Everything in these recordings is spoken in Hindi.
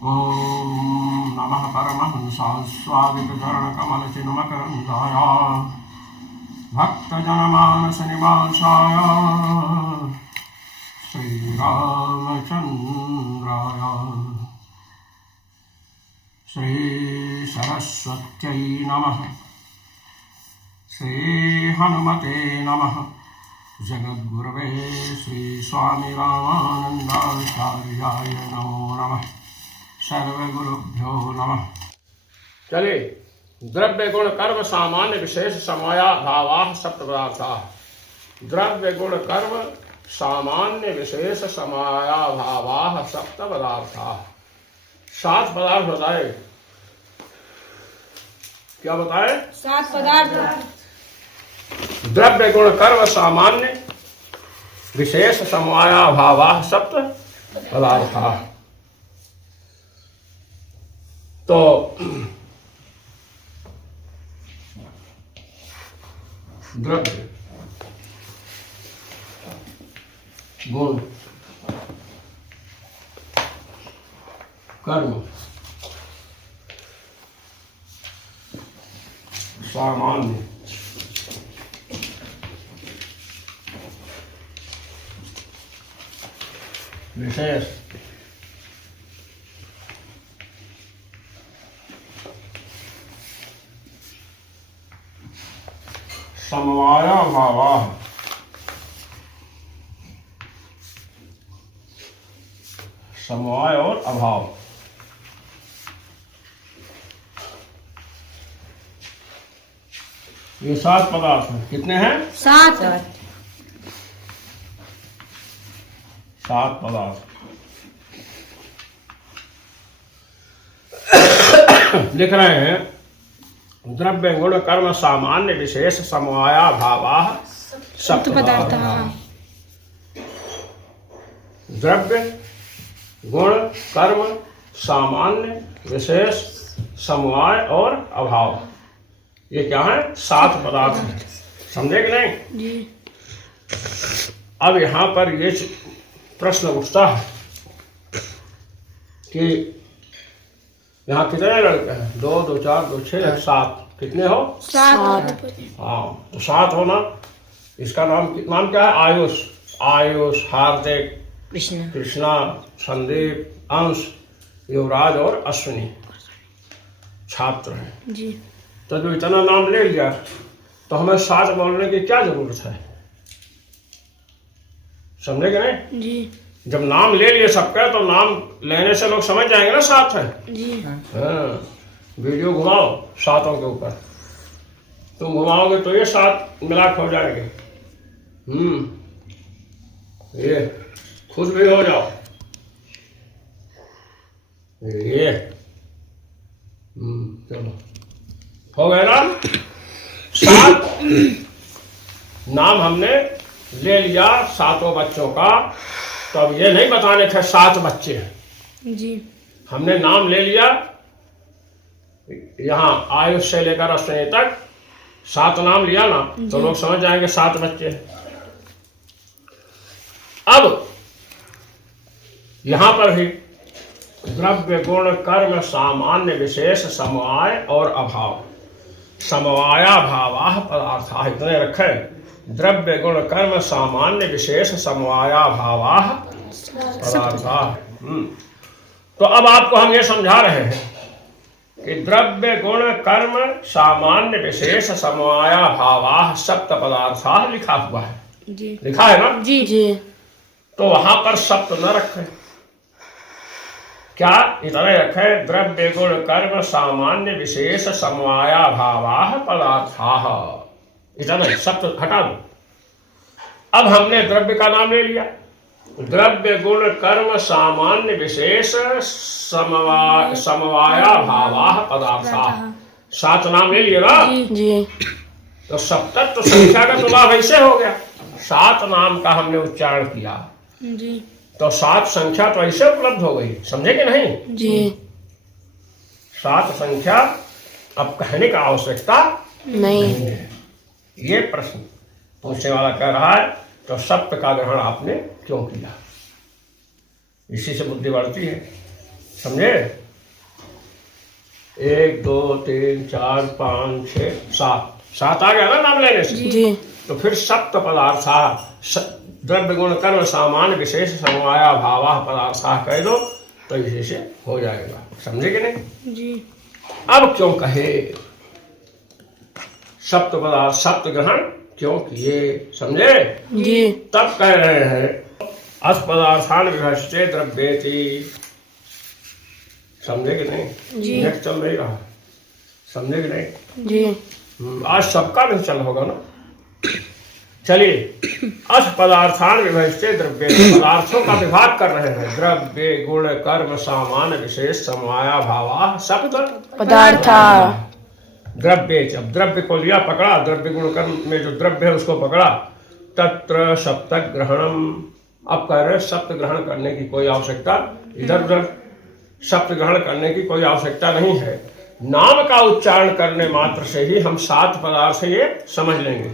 ॐ नमः परमहंसास्वादितचरणकमलचिन्मकरन्दाय भक्तजनमानसनिवासाय श्रीरामचन्द्राय श्रीसरस्वत्यै नमः। श्रीहनुमते नमः। जगद्गुरवे श्रीस्वामी रामानन्दाचार्याय नमो नमः। सर्वगुरुभ्यो नमः। चलिए, द्रव्य गुण कर्म सामान्य विशेष समया भावाः सप्तपदार्थाः। द्रव्य गुण कर्म सामान्य विशेष समाया भावाः सप्तपदार्थाः। 7 पदार्थ बताए। क्या बताए? 7 पदार्थ। द्रव्य गुण कर्म सामान्य विशेष समवाया भावाः सप्त पदार्थाः। तो द्रव्य गुण कर्म सामान्य विशेष समवाया भावाः समवाय और अभाव। ये 7 पदार्थ हैं। कितने हैं? 7। 7 पदार्थ। लिख रहे हैं द्रव्य गुण कर्म सामान्य विशेष समवाया भावाः सप्त पदार्थाः। द्रव्य गुण कर्म सामान्य विशेष समवाय और अभाव, ये क्या है? 7 पदार्थ हैं। समझे कि नहीं? जी। अब यहाँ पर ये प्रश्न उठता है कि यहाँ कितने लड़के हैं? 2 2 4 2 6 7। कितने हो? 7। हाँ, तो 7 होना। इसका नाम क्या है? आयुष। आयुष, हार्दिक, कृष्णा, संदीप, अंश, युवराज और अश्विनी छात्र हैं जी। तो जो इतना नाम ले लिया तो हमें 7 बोलने की क्या जरूरत है? समझे कि नहीं? जी। जब नाम ले लिए सबका तो नाम लेने से लोग समझ जाएंगे ना 7 है। जी। हाँ, वीडियो घुमाओ 7 के ऊपर, तुम घुमाओगे तो ये 7 मिलाक हो जाएंगे। ये खुश भी हो जाओ। ये चलो हो गए ना? 7 नाम हमने ले लिया 7 बच्चों का। तो अब ये नहीं बताने थे 7 बच्चे हैं। जी। हमने नाम ले लिया यहाँ आयुष से लेकर अश्विनी तक 7 नाम लिया ना, तो लोग समझ जाएंगे 7 बच्चे हैं। अब यहां पर भी द्रव्य गुण कर्म सामान्य विशेष समवाय और अभाव समवाया भावाः पदार्थाः इतने रखे। द्रव्य गुण कर्म सामान्य विशेष समवाया भावाः पदार्थाः। तो अब आपको हम ये समझा रहे हैं कि द्रव्य गुण कर्म सामान्य विशेष समवाया भावाः सप्त पदार्थाः लिखा हुआ है। जी। लिखा है ना? जी। जी। तो वहां पर सप्त न रखें। क्या इतने रखे? द्रव्य गुण कर्म सामान्य विशेष समवाया भावाः पदार्थाः। इतना सप्त हटा दो। अब हमने द्रव्य का नाम ले लिया। द्रव्य गुण कर्म सामान्य विशेष समवाया भावाः पदार्थाः। 7 नाम ले लिए ना? जी। तो सप्तत्व संख्या का तो लाभ ऐसे हो गया। 7 नाम का हमने उच्चारण किया जी। तो 7 संख्या तो ऐसे उपलब्ध हो गई। समझे कि नहीं? जी। 7 संख्या अब कहने का आवश्यकता नहीं है। ये प्रश्न पूछने वाला कह रहा है तो सप्त का ग्रहण आपने क्यों किया? इसी से बुद्धि बढ़ती है। समझे? 1 2 3 4 5 6 7 आ गया ना नाम लेने से। जी। तो फिर सप्त पदार्था द्रव्य गुण कर्म सामान्य विशेष समवाया भावा पदार्था कह दो तो इसी से हो जाएगा। समझे कि नहीं? जी। अब क्यों कहे सप्त पदार्थ सप्त ग्रहण क्यों किए? समझे? जी। तब कह रहे हैं अस पदार्थान विभष्टे द्रव्येति। समझे कि नहीं? जी। नेट चल नहीं रहा। समझे कि नहीं? जी। आज सबका नहीं चल होगा ना। चलिए, अस पदार्थान विभष्टे द्रव्य, पदार्थों का विभाग कर रहे हैं। द्रव्य गुण कर्म सामान्य विशेष समवाया भावा सप्त पदार्था। द्रव्य, अब द्रव्य को लिया पकड़ा, द्रव्य गुण कर्म में जो द्रव्य है उसको पकड़ा, तत्र सप्त ग्रहणम। अब कह रहे सप्त ग्रहण करने की कोई आवश्यकता, इधर उधर शब्द ग्रहण करने की कोई आवश्यकता नहीं है। नाम का उच्चारण करने मात्र से ही हम 7 पदार्थ ये समझ लेंगे।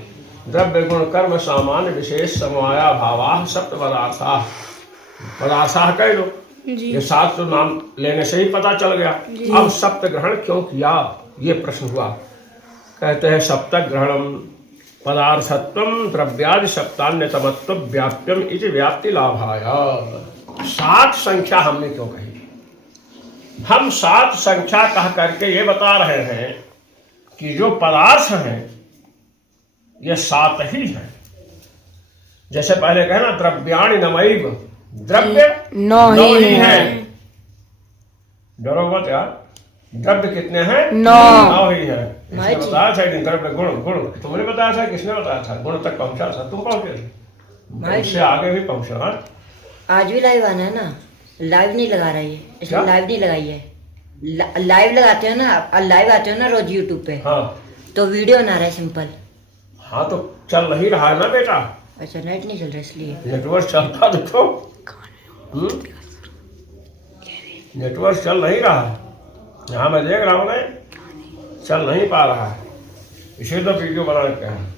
द्रव्य गुण कर्म सामान्य विशेष समवाया भावा सप्त पदार्था। पदार्था कह दो, ये 7 तो नाम लेने से ही पता चल गया। अब सप्त ग्रहण क्यों किया ये प्रश्न हुआ। कहते हैं सप्त ग्रहणम पदार्थत्वम द्रव्यादि सप्तान्यतमत्व व्याप्यम इति व्याप्ति लाभाय। 7 संख्या हमने क्यों कही? हम 7 संख्या कह करके ये बता रहे हैं कि जो पदार्थ हैं ये 7 ही हैं। जैसे पहले कहे ना द्रव्याणि नमैव, द्रव्य 9 ही है। डरो मत यार, द्रव्य कितने हैं? 9 ही है। इसने बताया था कि द्रव्य गुण, गुण तुमने बताया था, किसने बताया था? गुण तक पहुंचा था, तुम पहुंचे, उससे आगे भी पहुंचा। आज भी लाइव आना है ना, लाइव नहीं लगा रही है, क्या? इसमें लाइव नहीं लगाई है। लाइव लगाते हो ना, लाइव आते हो ना रोज यूट्यूब पे, हाँ तो वीडियो ना रहा है सिंपल। हाँ, तो चल नहीं रहा है ना बेटा, अच्छा नेट नहीं चल रहा इसलिए। नेटवर्क चलता देखो। नेटवर्क चल नहीं रहा है, यहाँ मैं देख रहा हूँ ना, चल नहीं पा रहा है, इसे तो वीडियो बना के हैं।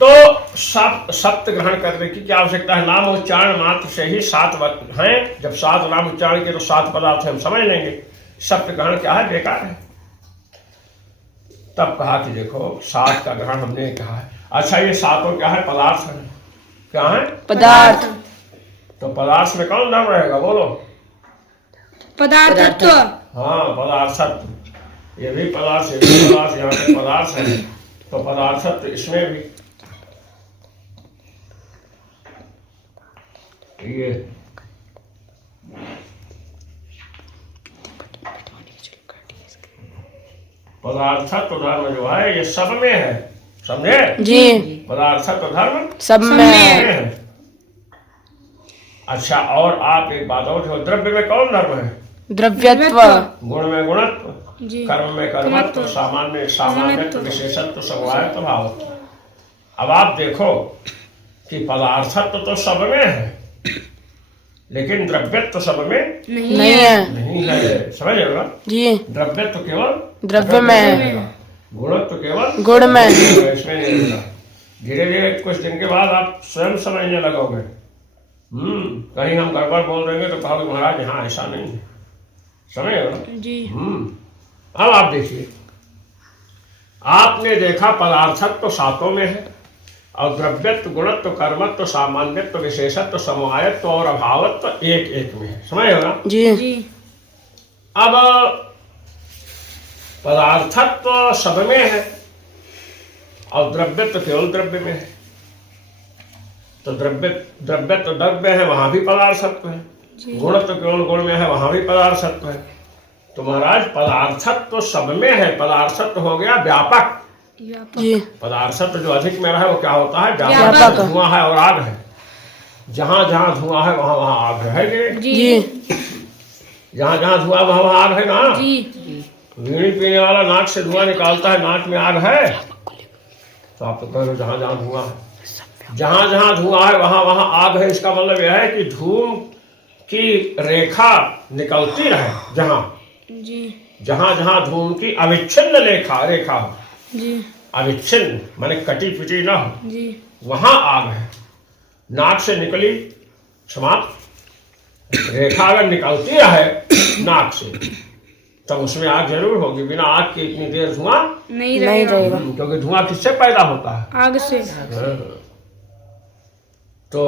तो सप्त ग्रहण करने की क्या आवश्यकता है? नाम उच्चारण मात्र से ही 7 हैं। जब 7 नाम उच्चारण के तो 7 पदार्थ हम समझ लेंगे। सप्त ग्रहण क्या है? बेकार है। तब कहा कि देखो 7 का ग्रहण हमने कहा है। अच्छा, ये 7 क्या है? पदार्थ है। क्या है? पदार्थ। तो पदार्थ में कौन नाम रहेगा? बोलो। पदार्थत्व। हाँ, पदार्थत्व। ये भी पदार्थ, ये भी पदार्थ, यहाँ पे पदार्थ है तो पदार्थत्व इसमें भी। ये पदार्थत्व धर्म जो है ये सब में है। समझे? जी। पदार्थत्व धर्म सब में है। है। अच्छा, और आप एक बात और, जो द्रव्य में कौन धर्म है? द्रव्यत्व। गुण में गुणत्व, जी। कर्म में कर्मत्व, सामान्य सामान्यत्व, विशेषत्व, समवायत्व, भावत्व। अब आप देखो कि पदार्थत्व तो सब में है लेकिन द्रव्यत्व सब में नहीं है। नहीं है। समझ रहे हो? जी। द्रव्यत्व केवल द्रव्य में है, गुणत्व केवल गुण में। इसमें नहीं होगा। धीरे धीरे कुछ दिन के बाद आप स्वयं समझने लगोगे। कहीं हम गड़बड़ बोल देंगे तो कहोगे महाराज यहाँ ऐसा नहीं है। समझ रहे हो? जी। अब आप देखिए, आपने देखा पदार्थत्व तो 7 में है और द्रव्यत्व, गुणत्व, कर्मत्व, सामान्यत्व, विशेषत्व, समवायत्व और अभावत्व एक एक में है। समझ ना? जी। जी। अब पदार्थत्व सब में है और द्रव्यत्व केवल द्रव्य में है। तो द्रव्यत्व द्रव्य है, वहां भी पदार्थत्व है। गुणत्व केवल गुण में है, वहां भी पदार्थत्व है। तो महाराज पदार्थत्व सब में है। पदार्थत्व हो गया व्यापक। जी। पदार्थत्व जो अधिक में रहे वो क्या होता है? व्यापक। धुआं है और आग है। जहां जहां धुआं है वहां वहां आग है। जी। जहां जहां धुआं वहां वहां आग है ना? जी। बीड़ी पीने वाला नाक से धुआं निकालता है, नाक में आग है? तो आप तो कह रहे हो जहां जहां धुआं है। जहां जहां धुआं है वहां वहां आग है। इसका मतलब यह है कि धूम की रेखा निकलती रहे। जहां जहां धूम की अविच्छिन्न रेखा हो, अविच्छिन्न माने कटी पिटी ना हो, वहां आग है। नाक से निकली समाप्त, रेखा अगर निकलती है नाक से तब उसमें आग जरूर होगी। बिना आग के इतनी देर धुआं नहीं रहेगा। क्योंकि धुआं किससे पैदा होता है? आग से। हाँ। तो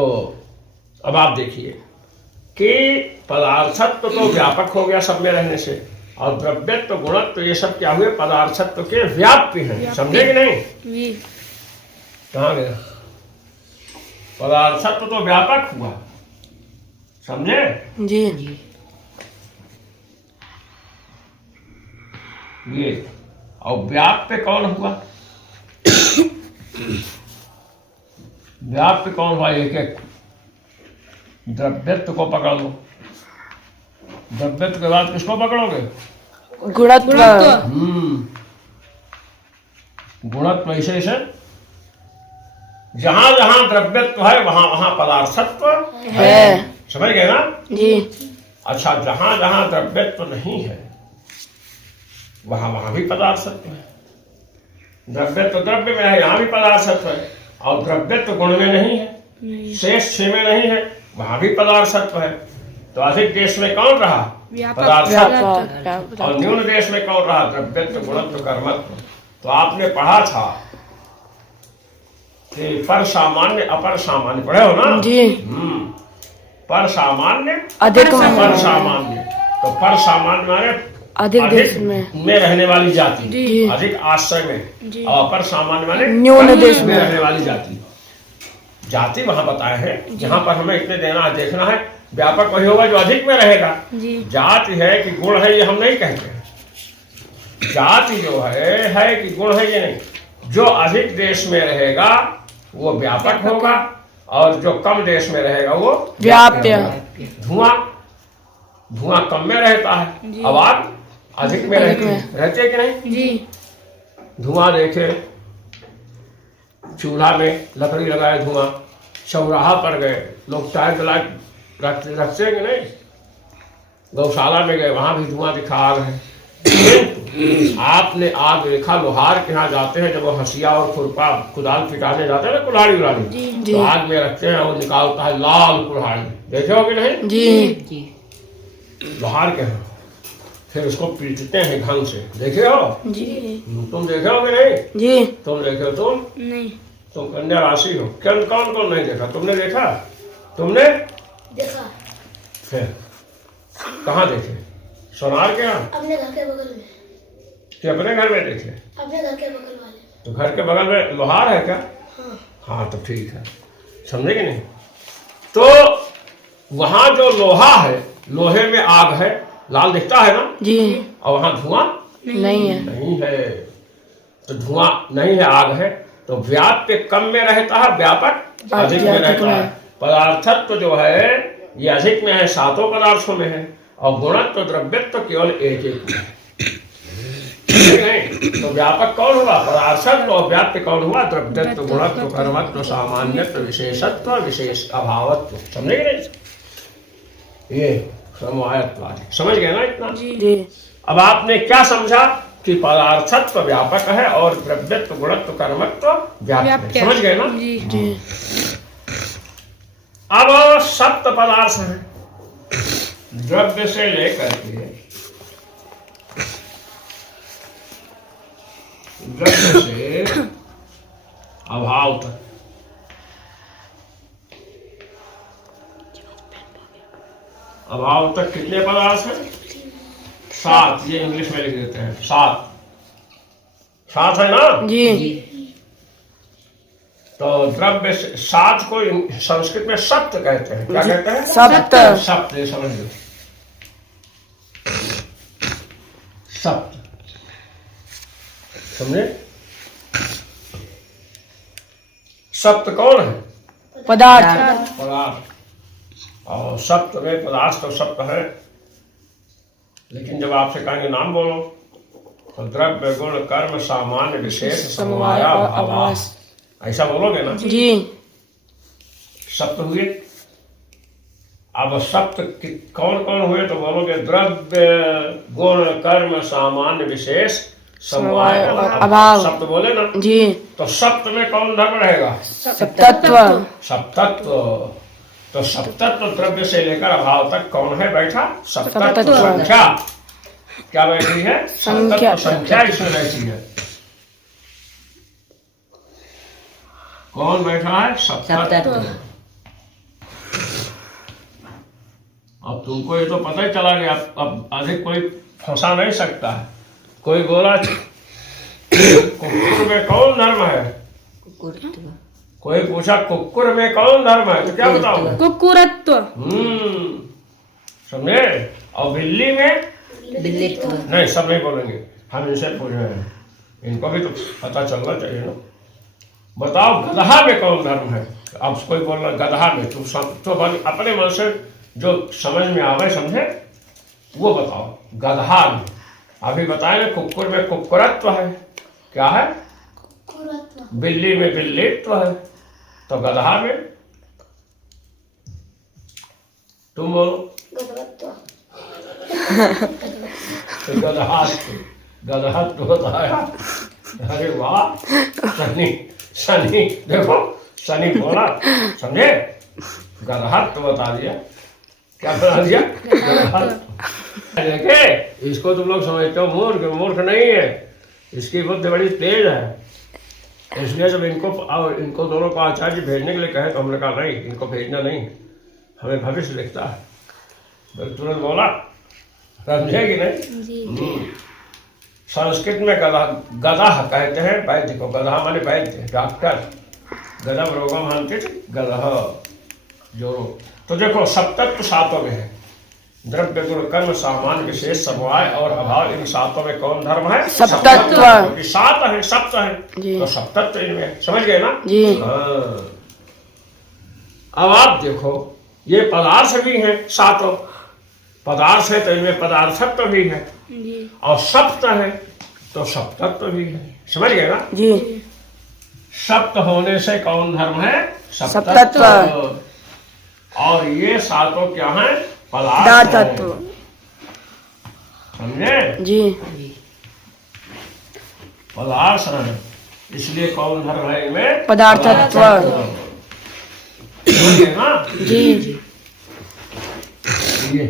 अब आप देखिए कि पदार्थत्व तो व्यापक हो गया सब में रहने से, और द्रव्यत्व गुणत्व ये सब क्या हुए? पदार्थत्व के व्याप्य हैं। समझे कि नहीं? जी। कहाँ गया? पदार्थत्व तो व्यापक हुआ, समझे? जी। ये और व्याप्य कौन हुआ? व्याप्य कौन हुआ? एक एक द्रव्यत्व को पकड़ लो। द्रव्यत्व के बाद किसको पकड़ोगे? गुणत्व। गुणत्व ऐसे ऐसे जहां जहां द्रव्यत्व है वहां वहां पदार्थत्व है। समझ गए ना? जी। अच्छा, जहां जहां द्रव्यत्व नहीं है वहां वहां भी पदार्थत्व है। द्रव्यत्व द्रव्य में है, यहाँ भी पदार्थत्व है, और द्रव्यत्व गुण में नहीं है, शेष 6 में नहीं है, वहां भी पदार्थत्व है। तो अधिक देश में कौन रहा? पदार्थत्व। और न्यून देश में कौन रहा? द्रव्यत्व गुणत्व कर्मत्व। तो आपने पढ़ा था कि पर सामान्य अपर सामान्य, पढ़े हो ना? जी। पर सामान्य अधिक पर सामान्य। तो पर सामान्य माने अधिक देश में रहने वाली जाति, जी। अधिक आश्रय में, और अपर सामान्य माने न्यून देश में रहने वाली जाति। जाति वहां बताए हैं जहां पर हमें इतने देना देखना है। व्यापक वही होगा जो अधिक में रहेगा। जी। जाति है कि गुण है ये हम नहीं कहते हैं। जाति जो है कि गुण है ये नहीं। जो अधिक देश में रहेगा वो व्यापक होगा, और जो कम देश में रहेगा वो व्याप्य। धुआं कम में रहता है, अब आग अधिक में रहती है कि नहीं? जी। धुआं देखे, चूल्हा में लकड़ी लगाए धुआं, चौराहा पर गए लोग चाय जला रखते हैं कि नहीं? गौशाला में गए वहां भी धुआं दिखा आग है। आपने आग देखा लोहार के यहाँ जाते हैं, जब वो हसिया और खुरपा कुदाल पिटाने जाते हैं ना, कुल्हाड़ी उड़ाड़ी, तो आग में रखते हैं, वो निकालता है लाल कुल्हाड़ी। देखे हो कि नहीं? जी। लोहार के यहाँ फिर उसको पीटते हैं ढंग से। देखे हो? जी। तुम देखे हो कि नहीं? जी। तुम देखे हो? तुम नहीं। तुम कन्या राशि हो। कौन कौन नहीं देखा? तुमने देखा? तुमने देखा। फिर कहाँ देखे? सोनार के यहाँ? अपने घर के बगल में। कि अपने घर में देखे? अपने घर के बगल वाले। तो घर के बगल में लोहार है क्या? हाँ। हाँ तो ठीक है, समझे कि नहीं? तो वहां जो लोहा है, लोहे में आग है, लाल दिखता है ना? जी। और वहां धुआं नहीं है। नहीं है। तो धुआं नहीं है, आग है, तो व्याप्य कम में रहता है, व्यापक अधिक में रहता है। पदार्थत्व जो है ये अधिक में है, 7 पदार्थों में है, और गुणत्व द्रव्यत्व केवल एक एक है। नहीं, तो व्यापक कौन हुआ? पदार्थत्व। और व्याप्य कौन हुआ? द्रव्यत्व गुणत्व कर्मत्व सामान्यत्व विशेषत्व विशेष अभावत्व। समझे कि नहीं? ये समवायत्व। समझ गए ना इतना? जी। अब आपने क्या समझा कि पदार्थत्व व्यापक है और द्रव्यत्व गुणत्व कर्मत्व व्याप्य। समझ गए ना? जी। अब सप्त पदार्थ है, द्रव्य से लेकर के द्रव्य से अभाव तक। अभाव तक कितने पदार्थ हैं? 7। ये इंग्लिश में लिख देते हैं 7। 7 है ना? जी। तो द्रव्य 7 को संस्कृत में सप्त कहते हैं। क्या कहते हैं? सप्त। सप्त, ये समझ लो। सप्त, समझे? सप्त कौन है? पदार्थ। पदार्थ। और सप्त में पदार्थ तो सप्त है, लेकिन जब आपसे कहेंगे नाम बोलो तो द्रव्य गुण कर्म सामान्य विशेष समवाय आभास, ऐसा बोलोगे ना? जी। सप्त हुए। अब सप्त कौन कौन हुए तो बोलोगे द्रव्य गुण कर्म सामान्य विशेष समवाय अभाव। सप्त बोले ना? जी। तो सप्त में कौन धर्म रहेगा? सप्तत्व। सप्तत्व। तो सप्तत्व द्रव्य से लेकर अभाव तक कौन है बैठा? सप्तत्व सप्तत्व। संख्या। क्या बैठी है? संख्या। सप्तत्व संख्या इसमें बैठी है। कौन बैठा है? सप्तत्व। सप्तत्व। अब तुमको ये तो पता ही चला गया, अब अधिक कोई फंसा नहीं सकता है। कोई बोला कुक्कुर में कौन धर्म है? कुकुरत्व। कोई पूछा कुक्कुर में कौन धर्म है, तो क्या बताओ? कुकुरत्व। समझे? और बिल्ली में बिल्लित्व। नहीं, सब नहीं बोलेंगे, हम इनसे पूछ रहे हैं, इनको भी तो पता चलना चाहिए ना। बताओ गधा में कौन धर्म है? अब कोई बोल रहा गधा में, तो अपने मन से जो समझ में आवे, समझे, वो बताओ। गधा में अभी बताए ना, कुक्कुर में कुक्कुरत्व है, क्या है? कुकुरत्व। बिल्ली में बिल्लित्व है, तो गधा में तुम बोलो। गधवत्व। तो गदहत्व बताया। अरे वाह, शनि देखो, शनि बोला, समझे? गदहत्व बता दिया। क्या बता दिया? गदहत्व। देखे, इसको तुम लोग समझते हो मूर्ख, मूर्ख नहीं है, इसकी बुद्धि बड़ी तेज है। इसलिए जब इनको दोनों को आचार्य भेजने के लिए कहे तो हमने कहा नहीं, इनको भेजना नहीं, हमें भविष्य लिखता है। तो तुरंत बोला, समझे कि नहीं? संस्कृत में गधा कहते हैं वैद्य को। गधा माने वैद्य, डॉक्टर। गधा रोगम हंतित गधा जो। तो देखो सप्तत्व सातों में है, द्रव्य गुण कर्म सामान्य विशेष समवाय और अभाव, इन सातों में कौन धर्म है? सप्तत्व। क्योंकि सात है, सप्त है, जी। तो सप्तत्व इनमें, समझ गए ना? जी। हाँ। अब आप देखो, ये पदार्थ भी है, सातों पदार्थ है, तो इनमें पदार्थत्व भी है, और सप्त है तो सप्तत्व भी है, समझ गए ना? जी। सप्त होने से कौन धर्म है? सप्तत्व। और ये सातों क्या है? पदार्थ पदार्थत्व। हैं। समझे? जी। पदार्थ है, इसलिए कौन धर्म है इनमें? पदार्थत्व। समझ गए ना? जी। ये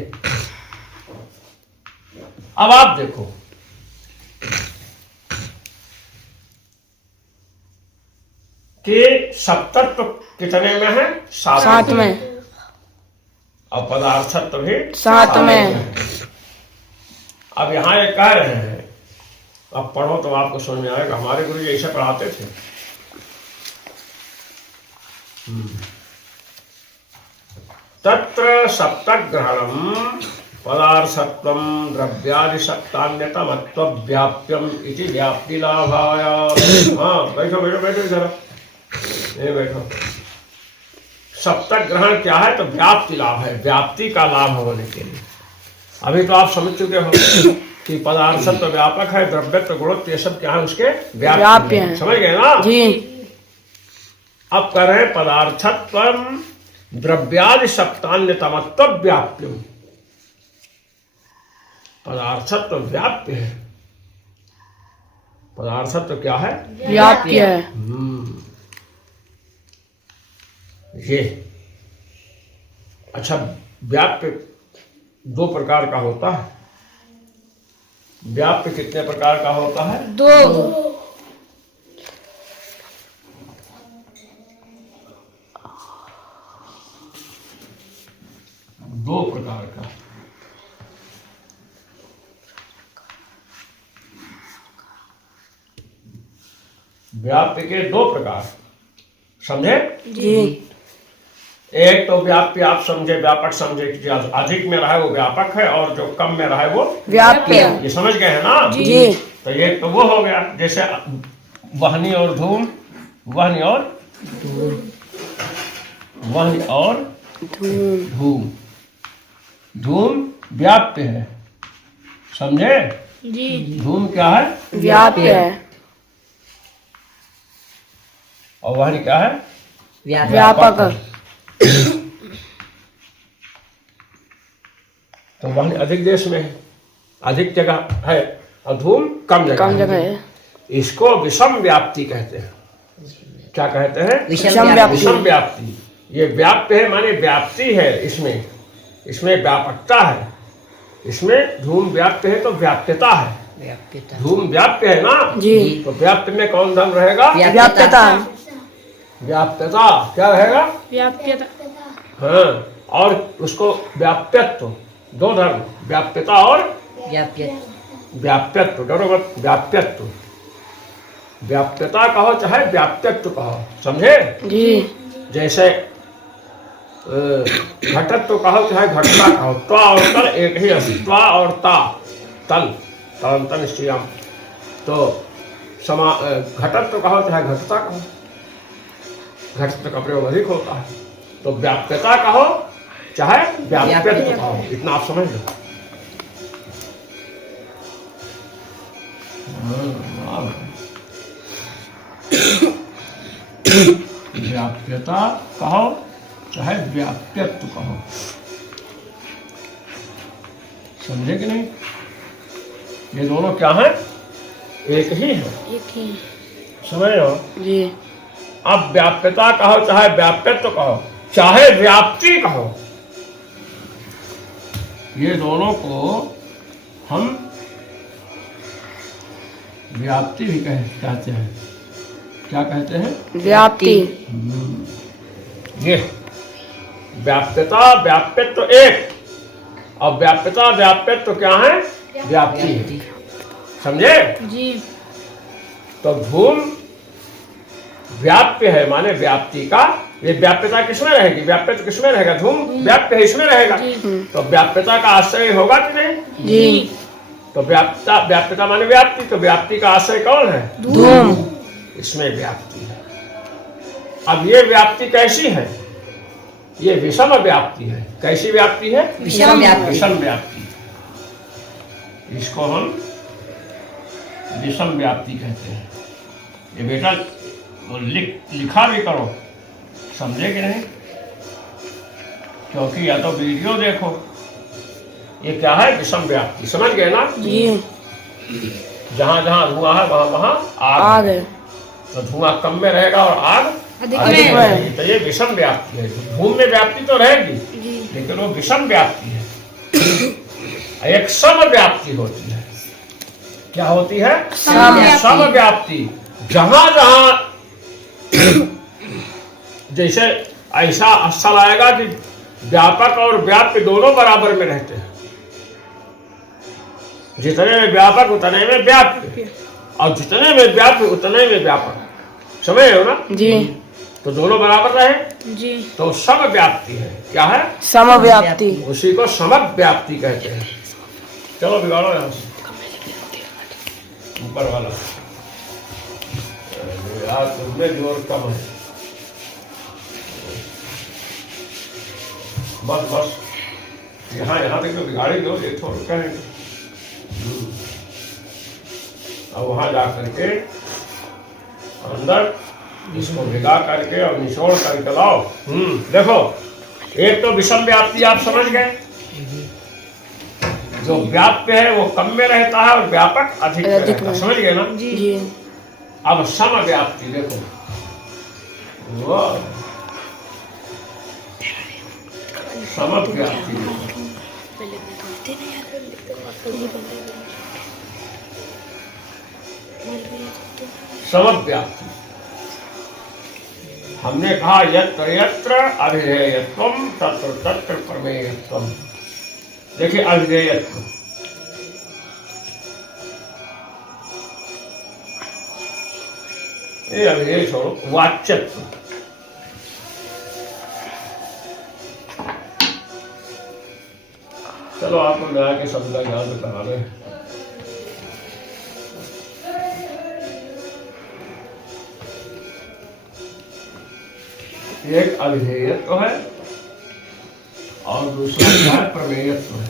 अब आप देखो, कि सप्तत्व कितने में है? सात में। और पदार्थत्व भी सात में। अब यहाँ ये कह रहे हैं, अब पढ़ो तो आपको समझ में आएगा। हमारे गुरु जी ऐसे पढ़ाते थे। तत्र सप्तग्रहणम पदार्थत्वं द्रव्यादि सप्तान्यतमत्व व्याप्यम इति व्याप्ति लाभाय। हाँ, बैठो बैठो बैठो जरा, ये बैठो। सप्तक ग्रहण क्या है? तो व्याप्ति लाभ है, व्याप्ति का लाभ होने के लिए। अभी तो आप समझ चुके हो कि पदार्थत्व व्यापक है, द्रव्यत्व गुणत्व ये सब क्या है? उसके व्याप्य हैं। समझ गए ना? जी। अब कह रहे हैं पदार्थत्वं द्रव्यादि सप्तान्यतमत्व व्याप्यम। पदार्थत्व व्याप्य है, पदार्थत्व क्या है? व्याप्य है। ये अच्छा, व्याप्य दो प्रकार का होता है। व्याप्य कितने प्रकार का होता है? दो। दो प्रकार का। व्याप्य के दो प्रकार, समझे? जी। एक तो व्याप्य आप समझे, व्यापक समझे कि जो अधिक में रहा है वो व्यापक है, और जो कम में रहा है वो व्याप्य। ये समझ गए हैं ना? जी। तो ये तो वो हो गया, जैसे वहनी और धूम, वहनी और वहनी और धूम। धूम व्याप्य है, समझे? जी। धूम क्या है? व्याप्य है। और वहनी क्या है? व्यापक। तो वहनी अधिक देश में है, अधिक जगह है, और धूम कम जगह है। इसको विषम व्याप्ति कहते हैं। क्या कहते हैं? विषम व्याप्ति। विषम व्याप्ति। ये व्याप्य है माने व्याप्ति है, इसमें व्यापकता है। इसमें धूम व्याप्य है तो व्याप्यता है। व्याप्यता धूम व्याप्य है ना, जी तो व्याप्य में कौन धर्म रहेगा? व्याप्यता व्याप्यता क्या रहेगा? व्याप्यता हाँ, और उसको व्याप्यत्व, दो धर्म, व्याप्यता और व्याप्यता व्याप्यत्व, डरो मत, व्याप्यत्व। व्याप्यता कहो चाहे व्याप्यत्व कहो, समझे? जी जैसे घटत्व कहो चाहे घटता कहो, त्वा और तल एक ही है, त्वा और ता, तल तन श्रीराम। तो घटत्व कहो चाहे घटता कहो, घटत्व का प्रयोग अधिक होता है। तो व्याप्यता कहो चाहे व्याप्यत्व कहो, इतना आप समझ लो। व्याप्यता कहो चाहे व्याप्यत्व कहो, समझे कि नहीं? ये दोनों क्या है? एक ही है, एक ही समझ लो। जी अब व्याप्यता कहो चाहे व्याप्यत्व कहो चाहे व्याप्ति कहो, ये दोनों को हम व्याप्ति भी कहते हैं। क्या कहते हैं? व्याप्ति ये व्याप्यता व्याप्यत्व एक, और व्याप्यता व्याप्यत्व क्या है? व्याप्ति है, समझे? जी तो धूम व्याप्य है माने व्याप्ति का, ये व्याप्यता किसमें रहेगी? व्याप्यत्व किसमें रहेगा? धूम व्याप्य है, इसमें रहेगा। तो व्याप्यता का आश्रय होगा कि नहीं? जी तो व्याप्यता माने व्याप्ति, तो व्याप्ति का आश्रय कौन है? धूम इसमें व्याप्ति है। अब ये व्याप्ति कैसी है? ये विषम व्याप्ति है। कैसी व्याप्ति है? विषम व्याप्ति। विषम व्याप्ति, इसको हम विषम व्याप्ति कहते हैं। ये बेटा वो लिखा भी करो, समझे कि नहीं? क्योंकि या तो वीडियो देखो, ये क्या है? विषम व्याप्ति, समझ गए ना? जी जहाँ जहाँ धुआं है वहाँ वहाँ आग आग है। है तो धुआं कम में रहेगा और आग अधिक अधिक में। में रहेगी। तो ये विषम व्याप्ति है। धूम में व्याप्ति तो रहेगी, लेकिन वो विषम व्याप्ति है। एक सम व्याप्ति होती है। क्या होती है? सम व्याप्ति। जहां जहां जैसे ऐसा स्थल आएगा कि व्यापक और व्याप्य दोनों बराबर में रहते हैं, जितने में व्यापक उतने में व्याप्य, और जितने में व्याप्य उतने में व्यापक, समझ हो ना? जी तो दोनों बराबर रहे जी तो सम व्याप्ति है। क्या है? समव्याप्ति उसी को समव्याप्ति कहते हैं। चलो बिगाड़ो यहाँ से ऊपर वाला, यार तुमने जोर कम है। बस बस यहाँ तक तो बिगाड़ी दो, ये थोड़ा कहेंगे। अब वहां जा करके अंदर इसको भिगा करके और निचोड़ करके लाओ। देखो, एक तो विषम व्याप्ति आप समझ गए, जो व्याप्य है वो कम में रहता है और व्यापक अधिक में रहता है, समझ गए ना? जी अब सम व्याप्ति देखो, वो सम व्याप्ति समव्याप्ति। हमने कहा यत्र यत्र अभिधेयत्वम तत्र तत्र प्रमेयत्वम। देखिए अभिधेयत्व, ये अभिधेय छोड़ो, वाच्यत्व। चलो आपको नया के शब्द का ज्ञान तो करा रहे हैं। एक अभिधेयत्व है और दूसरा क्या है? प्रमेयत्व है।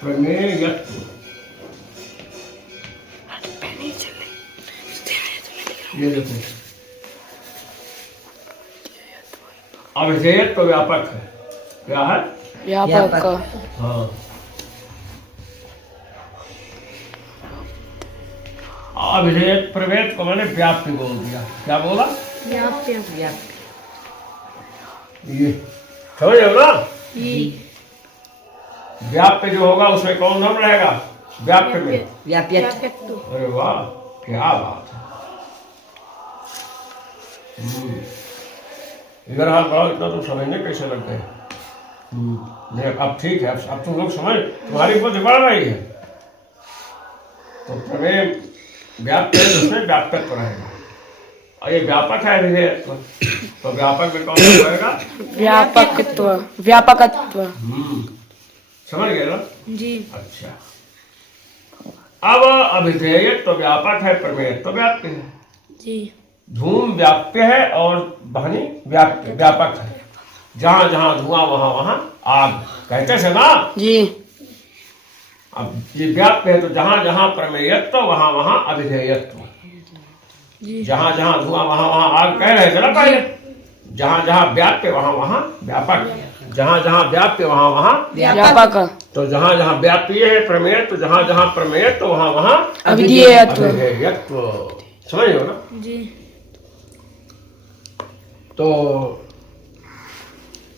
प्रमेयत्व ये देखो, अभिधेयत्व व्यापक है। क्या है? व्यापक हाँ, अभिधेय प्रवेद को मैंने व्याप्ति बोल दिया। क्या बोला? व्याप्य ये समझ रहे हो ना? जी। व्याप्य जो होगा उसमें कौन धर्म रहेगा? व्याप्य में। व्याप्यत व्याप्यत्व। अरे वाह, क्या बात है। इधर हाथ बढ़ाओ, इतना तुम समझने कैसे लग गए? नहीं, अब ठीक है, अब तुम लोग समझ, तुम्हारी बुद्धि बढ़ रही है। तो प्रमेय व्याप्य है, उसमें व्यापकत्व रहेगा। और ये व्यापक है अभिधेयत्व, तो व्यापक में कौन रहेगा? व्यापकत्व। व्यापकत्व। समझ गए ना? जी। अच्छा, अब अभिधेय तो व्यापक है, प्रमेय तो व्याप्य है। जी। धूम व्याप्य है और बहनी व्यापक है। जहां जहां धुआं वहां वहां आग, कहते थे ना? जी। अब ये व्याप्य है तो जहां जहां प्रमेयत्व वहां वहां अभिधेयत्व। जी। जहां जहां धुआं वहां वहां आग कह रहे थे ना पहले। जहां जहां व्याप्य वहां वहां व्यापक, जहां जहां व्याप्य वहां वहां। व्यापक। तो जहां जहां व्याप्य है प्रमेय, तो जहां जहां प्रमेय तो वहां वहां अभिधेयत्व। अभिधेयत्व। समझ लो ना? जी। तो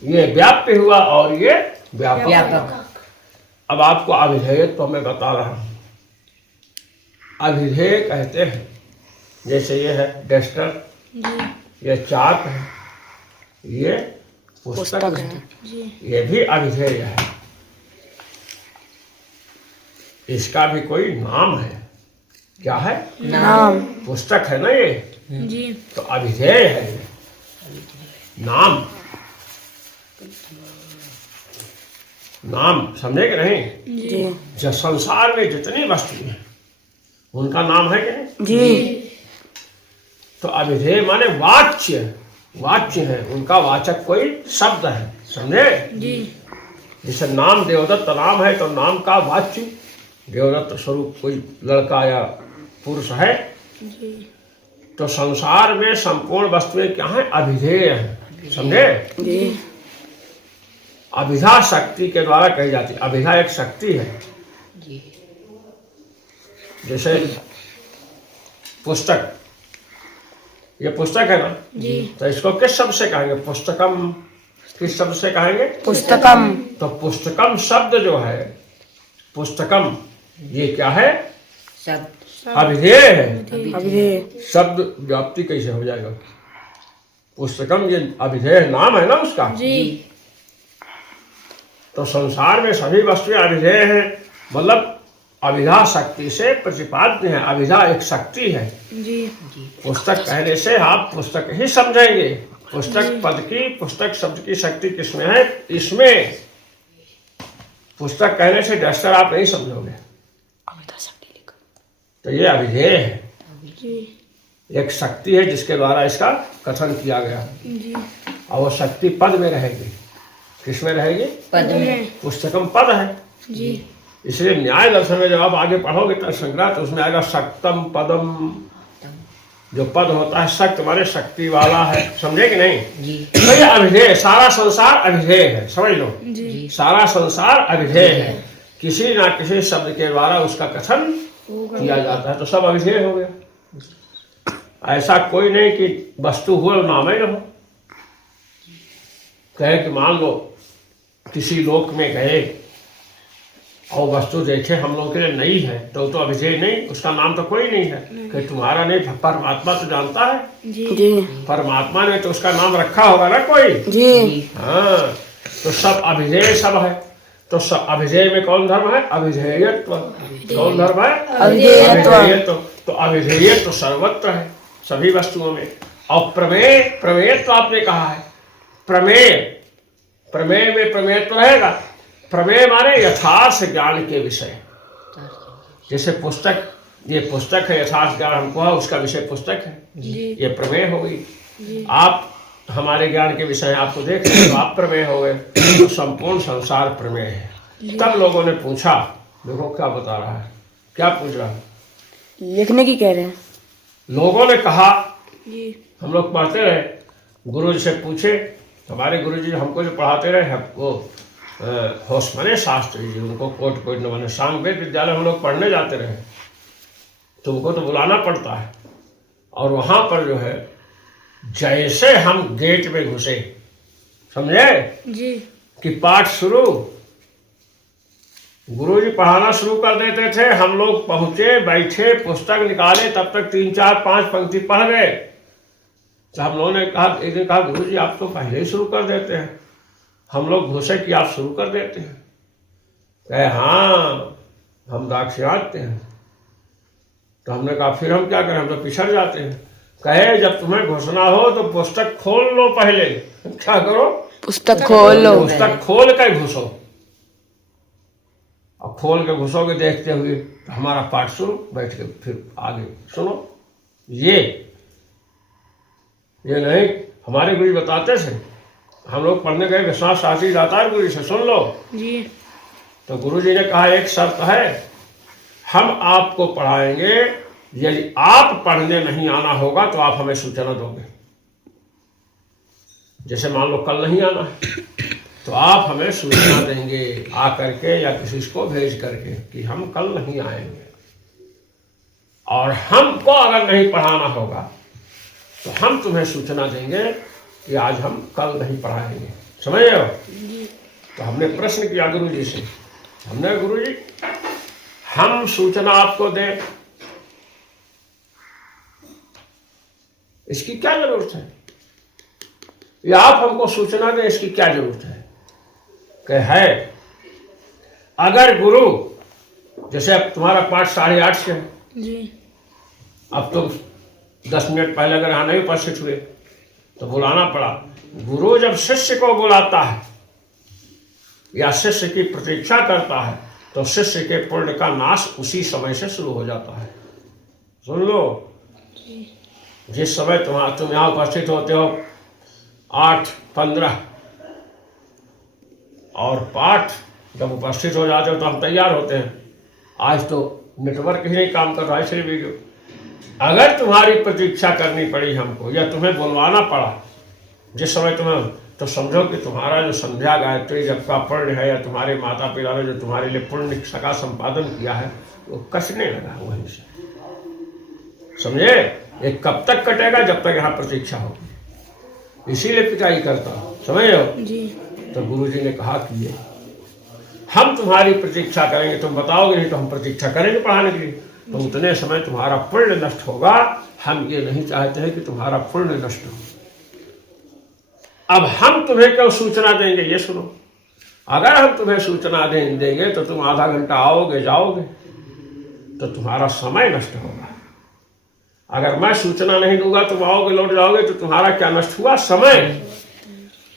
ये व्याप्य हुआ और ये व्यापक। व्यापक अब आपको अभिधेय तो मैं बता रहा हूं। अभिधेय कहते हैं, जैसे ये है डस्टर, जी। ये चाक है, ये पुस्तक पुस्तक है, है। जी। ये भी अभिधेय है। इसका भी कोई नाम है। क्या है? नाम। पुस्तक है ना ये, जी। तो अभिधेय है ये। नाम, नाम समझे कि नहीं? जी। जो संसार में जितनी वस्तुएं हैं उनका नाम है कि नहीं? जी। तो अभिधेय माने वाच्य, वाच्य है, उनका वाचक कोई शब्द है। समझे? जी। जैसे नाम देवदत्त नाम है, तो नाम का वाच्य देवदत्त स्वरूप कोई लड़का या पुरुष है। जी। तो संसार में संपूर्ण वस्तुएं क्या है? अभिधेय है। समझे? जी। अभिधा शक्ति के द्वारा कही जाती है। अभिधा एक शक्ति है। जैसे पुस्तक, ये पुस्तक है ना? जी। तो इसको किस शब्द से कहेंगे? पुस्तकम। किस शब्द से कहेंगे? पुस्तकम। तो पुस्तकम शब्द जो है, पुस्तकम, ये क्या है? शब्द अभिधेय है। अभिधेय। शब्द व्याप्ति कैसे हो जाएगा? पुस्तकम ये अभिधेय नाम है ना उसका। जी। तो संसार में सभी वस्तुएं अभिधेय हैं, मतलब अभिधा शक्ति से प्रतिपाद्य है। अभिधा एक शक्ति है। जी। पुस्तक कहने से आप पुस्तक ही समझेंगे। पुस्तक पद की, पुस्तक शब्द की शक्ति किसमें है? इसमें। पुस्तक कहने से डस्टर आप नहीं समझोगे। तो ये अभिधेय है, जी। एक शक्ति है जिसके द्वारा इसका कथन किया गया। जी। और वो शक्ति पद में रहेगी। किसमें रहेगी? पद में पुस्तकम पद है। जी। इसलिए न्याय दर्शन में जब आप आगे पढ़ोगे तो संग्रह, तो उसमें आएगा शक्तम पदम। जो पद होता है शक्त माने शक्ति वाला है। समझे कि नहीं? जी। तो ये अभिधेय, सारा संसार अभिधेय है। समझ लो, जी। सारा संसार अभिधेय है। किसी ना किसी शब्द के द्वारा उसका कथन किया जाता है, तो सब अभिधेय हो गया। ऐसा कोई नहीं कि वस्तु हो और नाम ही न हो। कहे कि मान लो किसी लोक में गए और वस्तु देखे हम लोग के लिए नई है, तो अभिधेय नहीं, उसका नाम तो कोई नहीं है। कि तुम्हारा नहीं, परमात्मा तो जानता है। जी। परमात्मा ने तो उसका नाम रखा होगा ना कोई। जी। हाँ, तो सब अभिधेय सब है। तो सब अभिधेय में कौन धर्म है? अभिधेयत्व। कौन धर्म है? अभिधेयत्व। अभिधेयत्व। तो अभिधेय तो सर्वत्र है, सभी वस्तुओं में। और प्रमेय, प्रमेयत्व आपने कहा है। प्रमेय, प्रमेय में प्रमेयत्व रहेगा। प्रमेय माने यथार्थ ज्ञान के विषय। जैसे पुस्तक, ये पुस्तक है, यथार्थ ज्ञान हमको है, उसका विषय पुस्तक है, ये प्रमेय हो गई। आप हमारे ज्ञान के विषय आपको देख रहे हो, आप प्रमेय हो गए। तो संपूर्ण संसार प्रमेय है। तब लोगों ने पूछा, देखो क्या बता रहा है, क्या पूछ रहा है? लिखने की कह रहे हैं। लोगों ने कहा, जी। हम लोग पढ़ते रहे, गुरु जी से पूछे, हमारे गुरु जी हमको जो पढ़ाते रहे, हमको होशमने शास्त्री जी, उनको कोट कोट न माने सांवेद विद्यालय हम लोग पढ़ने जाते रहे, तुमको तो बुलाना पड़ता है। और वहाँ पर जो है, जैसे हम गेट में घुसे, समझे जी। कि पाठ शुरू गुरुजी पढ़ाना शुरू कर देते थे, हम लोग पहुंचे, बैठे, पुस्तक निकाले, तब तक 3 4 5 पंक्ति पढ़ गए। तो हम लोगों ने कहा, एक दिन कहा, गुरुजी आप तो पहले ही शुरू कर देते हैं, हम लोग घुसे कि आप शुरू कर देते हैं। कहे हाँ, हम दाक्षिणात्य हैं। तो हमने कहा फिर हम क्या करें, हम तो पिछड़ जाते हैं। कहे जब तुम्हें घुसना हो तो पुस्तक खोल लो, पहले क्या करो, पुस्तक खोल लो। पुस्तक खोल कर घुसो। और खोल के घुसोगे देखते हुए तो हमारा पाठ शुरू, बैठ के फिर आगे सुनो। ये नहीं, हमारे गुरु बताते थे, हम लोग पढ़ने गए, विश्वास शास्त्री जाता है गुरु से, सुन लो जी। तो गुरु जी ने कहा एक शर्त है, हम आपको पढ़ाएंगे, यदि आप पढ़ने नहीं आना होगा तो आप हमें सूचना दोगे। जैसे मान लो कल नहीं आना है तो आप हमें सूचना देंगे आकर के या किसी को भेज करके कि हम कल नहीं आएंगे। और हमको अगर नहीं पढ़ाना होगा तो हम तुम्हें सूचना देंगे कि आज हम कल नहीं पढ़ाएंगे। समझ रहे हो? तो हमने प्रश्न किया गुरु जी से, हमने गुरु जी हम सूचना आपको दें, इसकी क्या जरूरत है, या आप हमको सूचना दें, इसकी क्या जरूरत है? कहे है, अगर गुरु जैसे अब तुम्हारा पाठ 8:30 से है जी। अब तो 10 मिनट पहले अगर यहाँ नहीं उपस्थित हुए तो बुलाना पड़ा। गुरु जब शिष्य को बुलाता है या शिष्य की प्रतीक्षा करता है तो शिष्य के पुण्य का नाश उसी समय से शुरू हो जाता है। सुन लो, जिस समय तुम यहाँ उपस्थित होते हो 8:15 और पाठ जब उपस्थित हो जाते हो तो हम तैयार होते हैं। आज तो नेटवर्क ही नहीं काम कर रहा है, इसलिए वीडियो। अगर तुम्हारी प्रतीक्षा करनी पड़ी हमको या तुम्हें बुलवाना पड़ा जिस समय तुम्हें, तो समझो कि तुम्हारा जो संध्या गायत्री जब का पुण्य है या तुम्हारे माता पिता ने जो तुम्हारे लिए पुण्य का संपादन किया है वो कसने लगा वहीं से। समझे? ये कब तक कटेगा? जब तक यहाँ प्रतीक्षा होगी। इसीलिए पिटाई करता हूँ, समझ रहे हो जी। तो गुरुजी ने कहा कि ये हम तुम्हारी प्रतीक्षा करेंगे, तुम बताओगे नहीं तो हम प्रतीक्षा करेंगे पढ़ाने के लिए, तो उतने समय तुम्हारा पुण्य नष्ट होगा। हम ये नहीं चाहते हैं कि तुम्हारा पुण्य नष्ट हो। अब हम तुम्हें क्यों सूचना देंगे, ये सुनो। अगर हम तुम्हें सूचना देंगे तो तुम आधा घंटा आओगे जाओगे तो तुम्हारा समय नष्ट होगा। अगर मैं सूचना नहीं दूंगा तुम आओगे लौट जाओगे तो तुम्हारा क्या नष्ट हुआ? समय।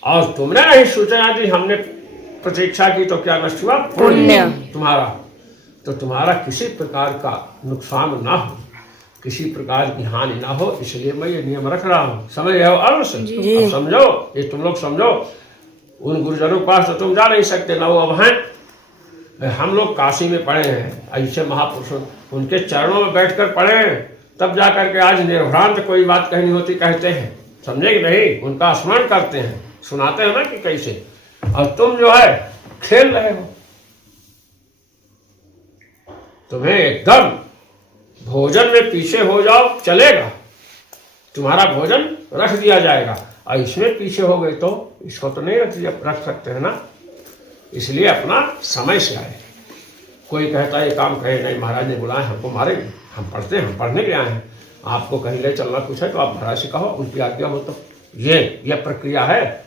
और तुमने नहीं सूचना दी, हमने प्रतीक्षा की तो क्या नष्ट हुआ? पुण्य तुम्हारा। तो तुम्हारा किसी प्रकार का नुकसान ना हो, किसी प्रकार की हानि ना हो, इसलिए मैं ये नियम रख रहा हूँ। समझ रहे हो? अब समझो, ये तुम लोग समझो। उन गुरुजनों के पास तो तुम जा नहीं सकते ना, वो अब हैं। हम लोग काशी में पढ़े हैं, ऐसे महापुरुषों उनके चरणों में बैठकर पढ़े हैं, तब जा करके आज निर्भ्रांत कोई बात कहनी होती कहते हैं। समझे कि नहीं? उनका स्मरण करते हैं, सुनाते हैं ना कि कैसे। और तुम जो है खेल रहे हो। तुम्हें एकदम भोजन में पीछे हो जाओ चलेगा, तुम्हारा भोजन रख दिया जाएगा। और इसमें पीछे हो गए तो इसको तो नहीं रख सकते हैं ना, इसलिए अपना समय से आए। कोई कहता है ये काम कहे, नहीं महाराज ने बुलाए हमको मारेंगे, हम पढ़ते हैं, हम पढ़ने के आए हैं, आपको कहीं ले चलना कुछ है तो आप महाराज से कहो, उनकी आज्ञा हो। तो ये प्रक्रिया है,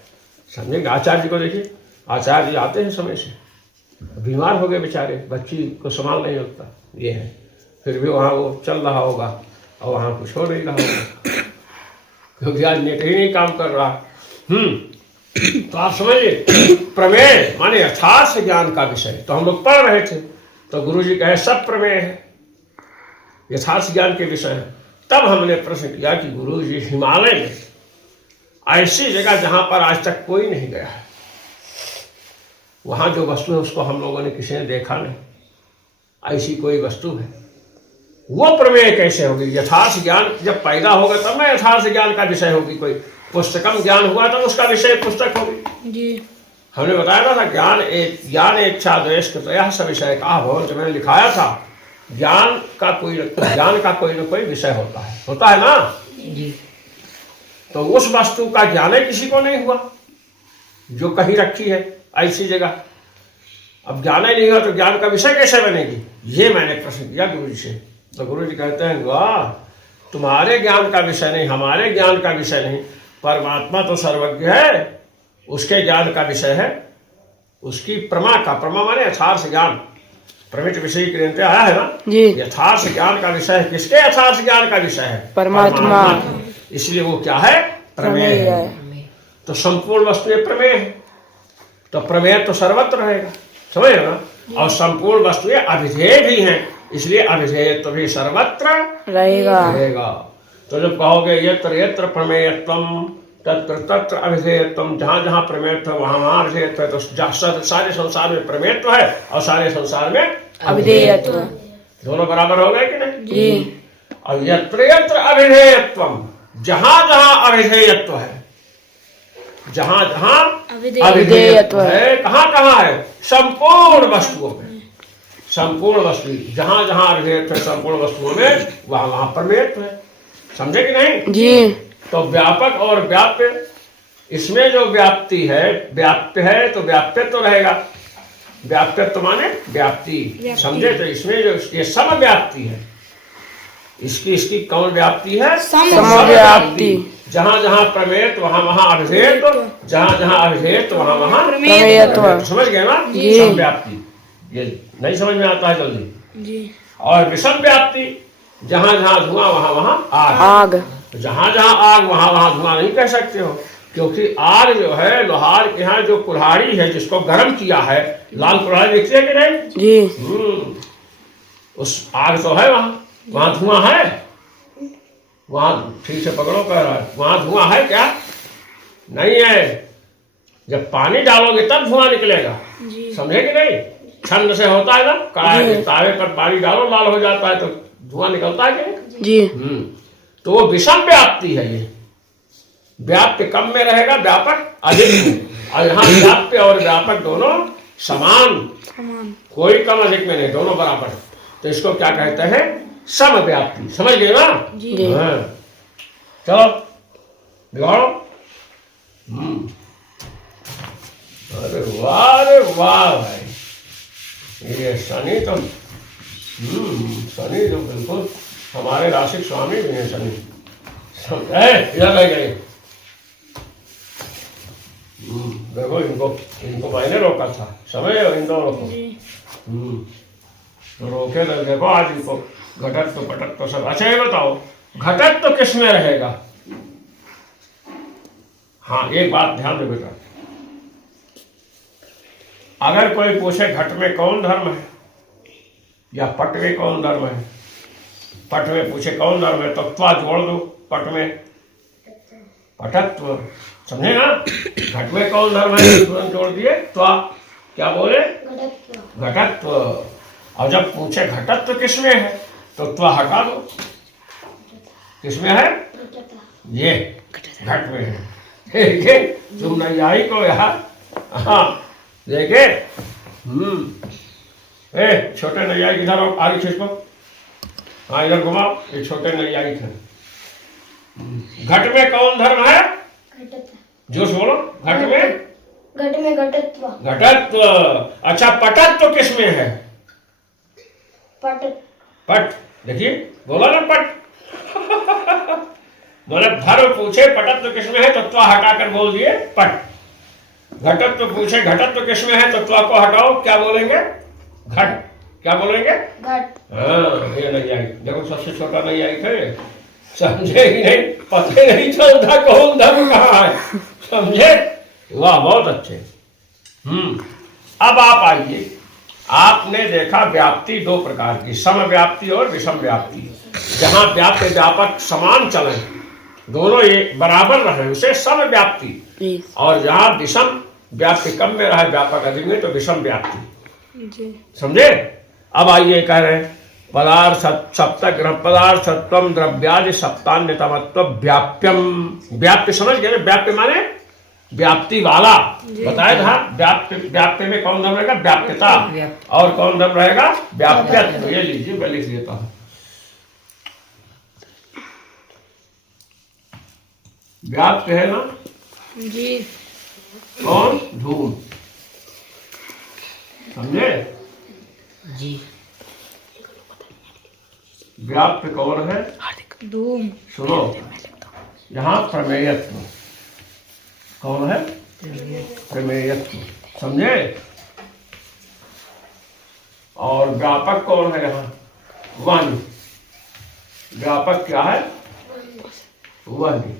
समझेंगे। आचार्य जी को देखिए, आचार्य जी आते हैं समय से, बीमार हो गए बेचारे, बच्ची को संभाल नहीं होता, ये है, फिर भी वहाँ वो चल रहा होगा और वहाँ कुछ हो नहीं रहा होगा क्योंकि आज नेट ही नहीं काम कर रहा। तो आप समझिए, प्रमेय माने यथार्थ ज्ञान का विषय। तो हम लोग पढ़ रहे थे तो गुरुजी कहे सब प्रमेय है, यथार्थ ज्ञान के विषय है। तब हमने प्रश्न किया कि गुरुजी हिमालय में ऐसी जगह जहां पर आज तक कोई नहीं गया है, वहां जो वस्तु है उसको हम लोगों ने किसी ने देखा नहीं, ऐसी कोई वस्तु है, वो प्रमेय कैसे होगी? यथार्थ ज्ञान जब पैदा होगा तब ना यथार्थ ज्ञान का विषय होगी। कोई पुस्तकम ज्ञान हुआ तब उसका विषय पुस्तक होगी जी। हमने बताया था ज्ञान इच्छा द्वेष कृतयः स विषय का भवन, मैंने लिखाया था। ज्ञान का कोई न कोई विषय होता है ना जी। तो उस वस्तु का ज्ञान किसी को नहीं हुआ, जो कहीं रखी है ऐसी जगह। अब ज्ञान ही नहीं होगा तो ज्ञान का विषय कैसे बनेगी? ये मैंने प्रश्न किया गुरु जी से। तो गुरु जी कहते हैं वाह, तुम्हारे ज्ञान का विषय नहीं, हमारे ज्ञान का विषय नहीं, परमात्मा तो सर्वज्ञ है, उसके ज्ञान का विषय है उसकी प्रमा का। प्रमा माने यथार्थ ज्ञान, प्रमित विषय के आया है ना जी। यथार्थ ज्ञान का विषय है। किसके यथार्थ ज्ञान का विषय है? परमात्मा। इसलिए वो क्या है? प्रमेय है। तो संपूर्ण वस्तु ये प्रमेय है, तो प्रमेय तो सर्वत्र रहेगा, समझ ना। और संपूर्ण वस्तु ये अभिधेय भी है, इसलिए अभिधेय तो भी सर्वत्र रहेगा। तो जब कहोगे यत्र यत्र प्रमेयत्वम तत्र तत्र अभिधेयत्वम, जहाँ जहाँ प्रमेयत्व वहाँ वहाँ अभिधेयत्व है। तो सारे संसार में प्रमेयत्व है और सारे संसार में अभिधेयत्व। दोनों बराबर हो गए कि नहीं? जी। और यत्र यत्र अभिधेयत्वम, जहाँ जहाँ अभिधेयत्व है, जहाँ जहाँ अभिधेयत्व है, कहाँ कहाँ है? संपूर्ण वस्तुओं में। संपूर्ण वस्तु जहाँ जहाँ अभिधेयत्व है संपूर्ण वस्तुओं में, वहाँ वहाँ प्रमेयत्व है। समझे कि नहीं? जी। तो व्यापक और व्याप्य, इसमें जो व्याप्ति है, व्याप्य है तो व्याप्य तो रहेगा। व्याप्यत्व माने व्याप्ति, समझे? तो इसमें जो ये समव्याप्ति है, इसकी कौन व्याप्ति है? समव्याप्ति। जहाँ जहाँ प्रमेयत्व वहाँ वहाँ अभिधेयत्व, जहाँ जहाँ अभिधेयत्व वहाँ वहाँ प्रमेयत्व। समझ गए ना? जी। समव्याप्ति ये नहीं समझ में आता है जल्दी जी। और विषम व्याप्ति, जहाँ जहाँ धुआं वहाँ वहाँ आग। जहाँ जहाँ आग वहाँ वहाँ धुआं नहीं कह सकते हो, क्योंकि आग जो है लोहार के यहाँ जो कुल्हाड़ी है जिसको गर्म किया है, लाल कुल्हाड़ी देखते हैं कि नहीं? जी। उस आग तो है वहाँ धुआं है, वहाँ ठीक से पकड़ो कह रहा है, वहाँ धुआं है क्या? नहीं है। जब पानी डालोगे तब धुआं निकलेगा, समझे कि नहीं? छंद से होता है ना, कढ़ाई तावे पर पानी डालो लाल हो जाता है तो धुआं निकलता है कि? जी। तो वो विषम व्याप्ति है। ये व्याप्य कम में रहेगा, व्यापक अधिक में। और यहाँ व्याप्य और व्यापक दोनों समान, कोई कम अधिक में नहीं, दोनों बराबर। तो इसको क्या कहते हैं? समव्याप्ति। समझ गए ना? हाँ। चलो बिगाड़ो। अरे वाह भाई, ये शनि तो शनि जो बिल्कुल हमारे राशि स्वामी भी हैं शनि। इधर ले गए। देखो इनको मैंने रोका था, समय इन दोनों को। तो रोके तो देखो आज इनको घटत्व पटत्व सब। अच्छा ये बताओ घटत्व किस में रहेगा? हाँ एक बात ध्यान दो बेटा, अगर कोई पूछे घट में कौन धर्म है या पट में कौन धर्म है, पट में पूछे कौन धर्म है तो त्वा जोड़ दो, पट में पटत्व। समझे ना? घट में कौन धर्म है तुरंत जोड़ दिए, त्वा क्या बोले? घटत्व। और जब पूछे घटत्व किस में है तो त्वा हटा दो, किस में है? ये घट में है। ठीक है, तुम नैयायी को यार। हाँ देखे छोटे नैयायिक इधर आओ, आगे खींच को। हाँ इधर घुमाओ, ये छोटे नैयायिक हैं। घट में कौन धर्म है? जोश बोलो। घट में घटत्व। घटत्व। अच्छा पटत्व किस में है? पट। देखिए बोला ना पट। बोले धर्म पूछे पटत्व किस में है तो त्वा हटाकर बोल दिए पट। घटत्व पूछे घटत्व किस में है तो त्वा को हटाओ, क्या बोलेंगे? घट। क्या बोलेंगे? घट। हाँ ये नैयायिक देखो सबसे छोटा नैयायिक है, समझे ही नहीं, पते नहीं चलता कौन धर्म कहाँ है। समझे? वाह बहुत अच्छे। अब आप आइए, आपने देखा व्याप्ति दो प्रकार की, समव्याप्ति और विषम व्याप्ति। जहाँ व्याप्य व्यापक समान चले, दोनों ये बराबर रहे उसे समव्याप्ति, और जहाँ विषम व्याप्ति कम में रहे व्यापक अधिक में तो विषम व्याप्ति। समझे? अब आइए कह रहे हैं पदार्थ सप्तक पदार्थत्वम द्रव्यादि सप्तान्यतमत्व व्याप्यम। व्याप्य समझ गए? व्याप्य माने व्याप्ति वाला। बताया था व्याप्य में कौन धर्म रहेगा? व्याप्यता। और कौन धर्म रहेगा? व्याप्यत्व। ये लीजिए मैं लिख देता हूं। व्याप्य है ना जी। कौन? धूम। समझे? जी। व्याप्य कौन है? धूम। सुनो, यहाँ प्रमेयत्व कौन है? प्रमेयत्व। समझे? और व्यापक कौन है यहाँ? वाणी। व्यापक क्या है? वाणी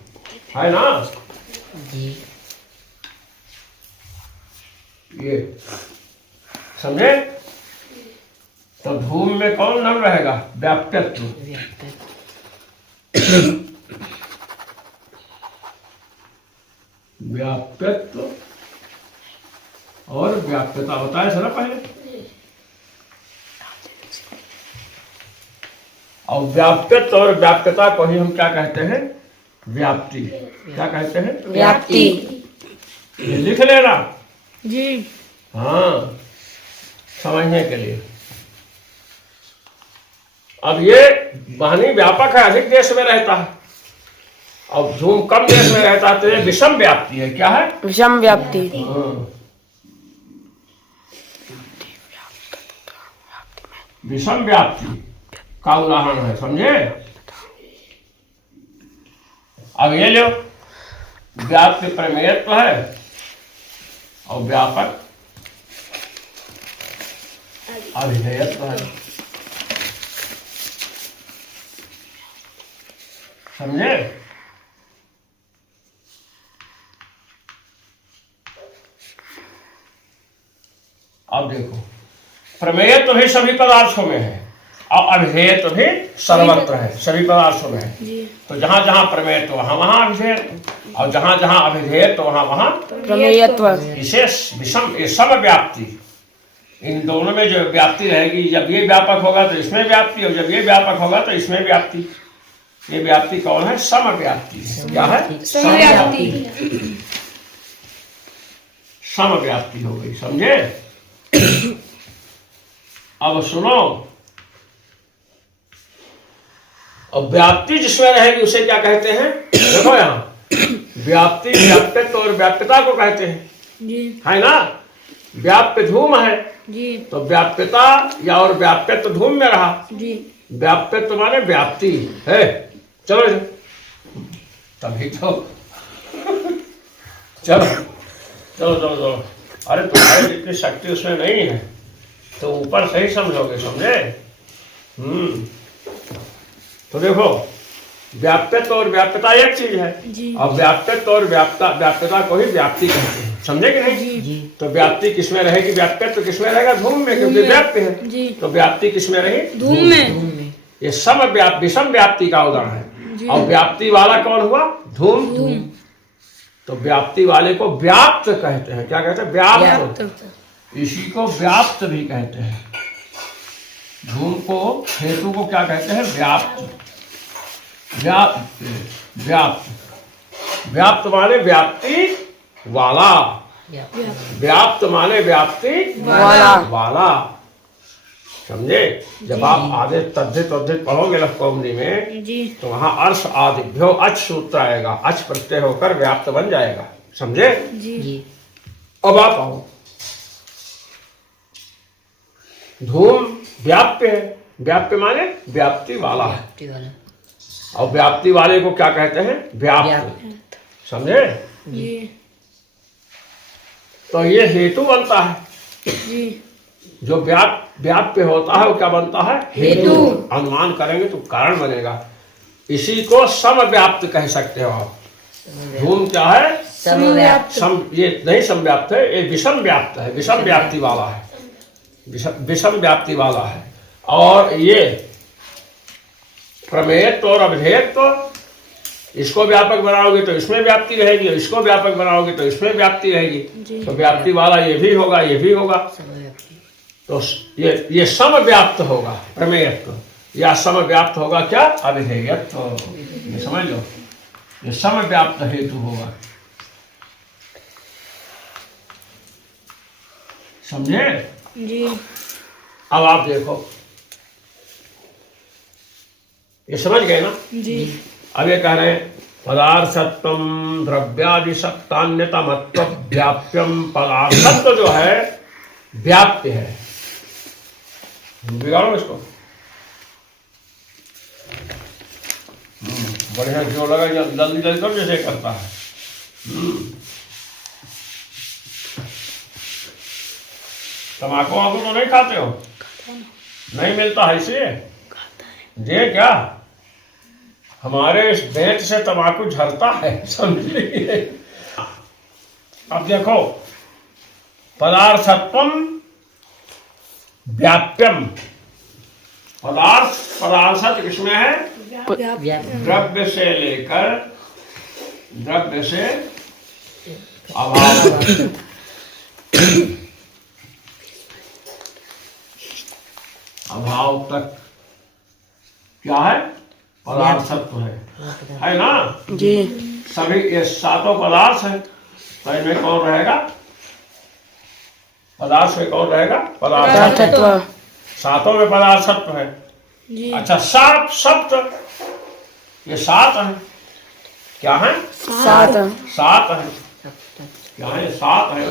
है ना? जी। ये समझे? तो धूम में कौन नाम रहेगा? व्याप्यत्व। व्याप्यत्व और व्याप्यता बताया था ना पहले। और व्याप्यत्व और व्याप्यता को ही हम क्या कहते हैं? व्याप्ति। क्या कहते हैं? व्याप्ति। ये लिख लेना। जी। हाँ, समझने के लिए। अब ये वाणी व्यापक है, अधिक देश में रहता है, और धूम कम देश में रहता है, तो ये विषम व्याप्ति है। क्या है? विषम व्याप्ति। हाँ। विषम व्याप्ति का उदाहरण है। समझे? अब ये लो, व्याप्ति प्रमेयत्व है और व्यापक अभिधेयत्व है। समझे? अब देखो, प्रमेय तो भी सभी पदार्थों में है और अभिधेय तो भी सर्वत्र है, सभी पदार्थों में है। तो जहां जहां प्रमेय तो वहां वहां अभिधेय, और जहां जहां अभिधेय तो वहां वहां प्रमेयत्व। विशेष विषम ये सम व्याप्ति। इन दोनों में जो व्याप्ति रहेगी, जब ये व्यापक होगा तो इसमें व्याप्ति, और जब ये व्यापक होगा तो इसमें व्याप्ति। ये व्याप्ति कौन है? सम व्याप्ति। क्या है? सम व्याप्ति। सम व्याप्ति हो गई। समझे? अब सुनो, अब व्याप्ति जिसमें रहेगी उसे क्या कहते हैं? देखो यहाँ व्याप्ति व्याप्यत्व और व्याप्यता को कहते हैं। जी। है ना? व्याप्य धूम है जी। तो व्याप्यता या और व्याप्यत्व धूम में रहा। जी। व्याप्यत्व माने व्याप्ति है। चलो तभी तो चलो चलो चलो चलो। अरे तुम्हारी जितनी शक्ति उसमें नहीं है तो ऊपर से ही समझोगे। समझे? तो देखो, व्याप्यत्व और व्याप्यता एक चीज है, और व्याप्यत्व और व्याप्यता को ही व्याप्ति कहते हैं। समझे कि नहीं? जी। तो व्याप्ति किसमें रहेगी? व्याप्यत्व किसमें रहेगा? धूम में, क्योंकि व्याप्य है। जी। तो व्याप्ति किसमें रही? धूम में। ये सम विषम व्याप्ति का उदाहरण है। और व्याप्ति वाला कौन हुआ? धूम। तो व्याप्ति वाले को व्याप्त कहते हैं। क्या कहते हैं? व्याप्त। इसी को व्याप्त भी कहते हैं। धूम को, हेतु को क्या कहते हैं? व्याप्त। व्याप्त व्याप्त माने व्याप्ति वाला। व्याप्त माने व्याप्ति वाला। समझे? जब आप आधे तद्धित तद्धित पढ़ोगे लखकौमुदी में तो वहां अर्श आदिभ्यो अच सूत्र आएगा, अच प्रत्यय होकर व्याप्त बन जाएगा। समझे? जी। अब आप आओ, धूम व्याप्य है। व्याप्य माने व्याप्ति वाला है, और व्याप्ति वाले को क्या कहते हैं? व्याप्त। समझे? जी। तो ये हेतु बनता है। जी। जो व्याप्य होता है वो क्या बनता है? हेतु। अनुमान करेंगे तो कारण बनेगा। इसी को समव्याप्त कह सकते हो आप। धूम क्या है? समव्याप्त। ये नहीं समव्याप्त है, ये विषम व्याप्त है, विषम व्याप्ति वाला है, विषम व्याप्ति वाला है। और ये प्रमेयत्व और अभिधेयत्व, इसको व्यापक बनाओगे तो इसमें व्याप्ति रहेगी, और इसको व्यापक बनाओगे तो इसमें व्याप्ति रहेगी। तो व्याप्ति वाला ये भी होगा, ये भी होगा। तो ये समव्याप्त होगा प्रमेयत्व, या समव्याप्त होगा क्या? अभिधेयत्व। ये समझ लो, ये समव्याप्त हेतु होगा। समझे? जी। अब आप देखो, ये समझ गए ना? जी। अब ये कह रहे हैं पदार्थत्वम द्रव्यादि सत्तान्यतमत्व व्याप्यम। पदार्थत्व जो है व्याप्य है। बिगाड़ो इसको। बढ़िया जो लगा जल्दी जल्दी कर जैसे करता है। तम्बाकू वाकू तो नहीं खाते हो? नहीं मिलता है इसलिए ये क्या हमारे इस बेंच से तम्बाकू झरता है, समझिए। अब देखो, पदार्थत्वम व्याप्यम। पदार्थ किसमें है? द्रव्य से लेकर द्रव्य से अभाव, अभाव तक क्या है? पदार्थत्व है ना जी। सभी ये सातों पदार्थ है, तो इनमें कौन रहेगा? पदार्थ में कौन रहेगा? पदार्थत्व। सातों में पदार्थत्व है। जी। अच्छा, सात सप्त, ये सात है। क्या है? सात। सात है। क्या है? सात है।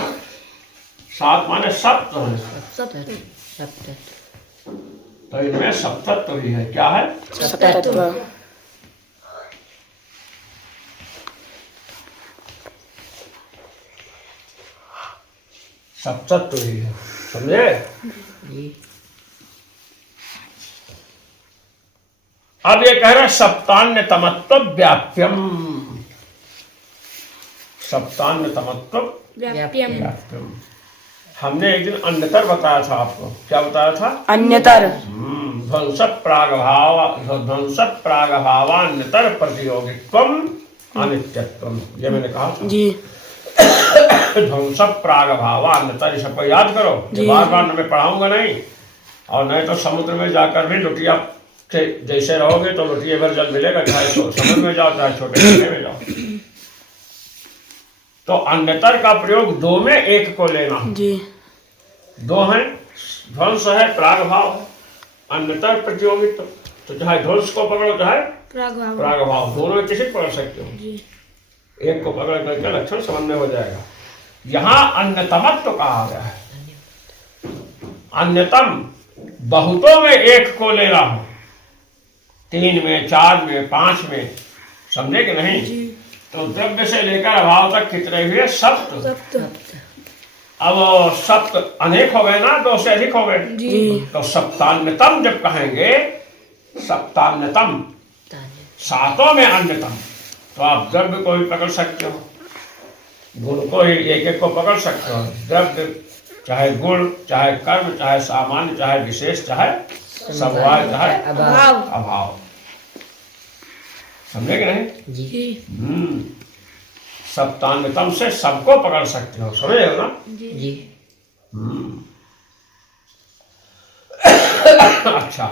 सात माने सप्त है, सप्त। तो इनमें सप्तत्व भी है। क्या है? सप्तत्व। सप्तत्व ही है, समझे? अब ये कह रहा सप्तान्य तमत्व व्याप्यम। सप्तान्य तमत्व व्याप्यम। व्याप्यम। हमने एक दिन अन्यतर बताया था आपको। क्या बताया था? अन्यतर। ध्वंस प्रागभावान्यतर प्रतियोगित्वम अनित्यत्वम, ये मैंने कहा था। जी। ध्वंस प्रागभावान्यतर, सबको याद करो। बार बार मैं पढ़ाऊंगा नहीं, और नहीं तो समुद्र में जाकर भी लुटिया से जैसे रहोगे तो लुटिये भर जल मिलेगा, चाहे तो समुद्र में जाओ चाहे छोटे नदी में जाओ। तो अन्यतर का प्रयोग दो में एक को लेना। जी। दो है, ध्वंस है, प्रागभाव है। अन्यतर प्रतियोगित्व, तो चाहे ध्वंस को पकड़ो चाहे प्रागभाव, दोनों में किसी को पकड़ सकते हो। जी। एक को पकड़ करके लक्षण समझ में हो जाएगा। यहाँ अन्यतमत्व कहा गया है। अन्यतम बहुतों में एक को ले रहा हूं, 3 में, 4 में, 5 में, समझे कि नहीं? तो द्रव्य से लेकर अभाव तक कितने हुए? सप्त। अब सप्त अनेक हो गए ना, 2 से अधिक हो गए। तो सप्तान्यतम जब कहेंगे, सप्तान्यतम सातों में अन्यतम, तो आप द्रव्य को भी पकड़ सकते हो, गुण को ही एक एक को पकड़ सकते हो। द्रव्य चाहे गुण, चाहे कर्म, चाहे सामान्य, चाहे विशेष, चाहे समवाय, चाहे अभाव। समझे कि नहीं? जी। सप्तान्यतम से सबको पकड़ सकते हो, समझ रहे हो ना? जी। अच्छा,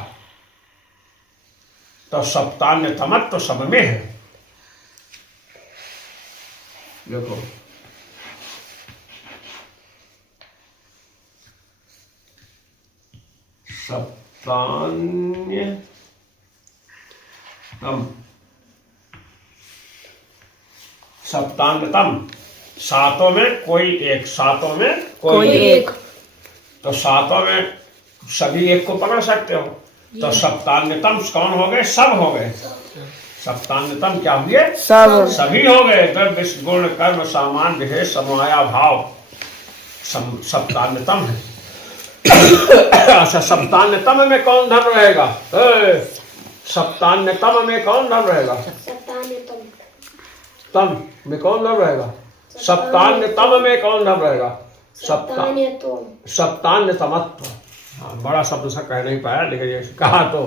तो सप्तान्यतमत्व तो सब में है। देखो, सप्तान्यतम सातों में कोई एक, सातों में कोई एक। तो सातों में सभी एक को पकड़ सकते हो। तो सप्तान्यतम कौन हो गए? सब हो गए। सप्तान्यतम क्या हुए? सब। सभी हो गए। द्रव्य गुण कर्म सामान विशेष समवाया भाव सप्तान्यतम है। अच्छा, सप्तान्यतम में कौन धन रहेगा? सप्तान्यतम में कौन धन रहेगा? तम में कौन धन रहेगा? सप्तान्यतम में कौन धन रहेगा? सप्तान्यतमत्व। हाँ, बड़ा शब्द सा कह नहीं पाया, लेकिन ये कहा तो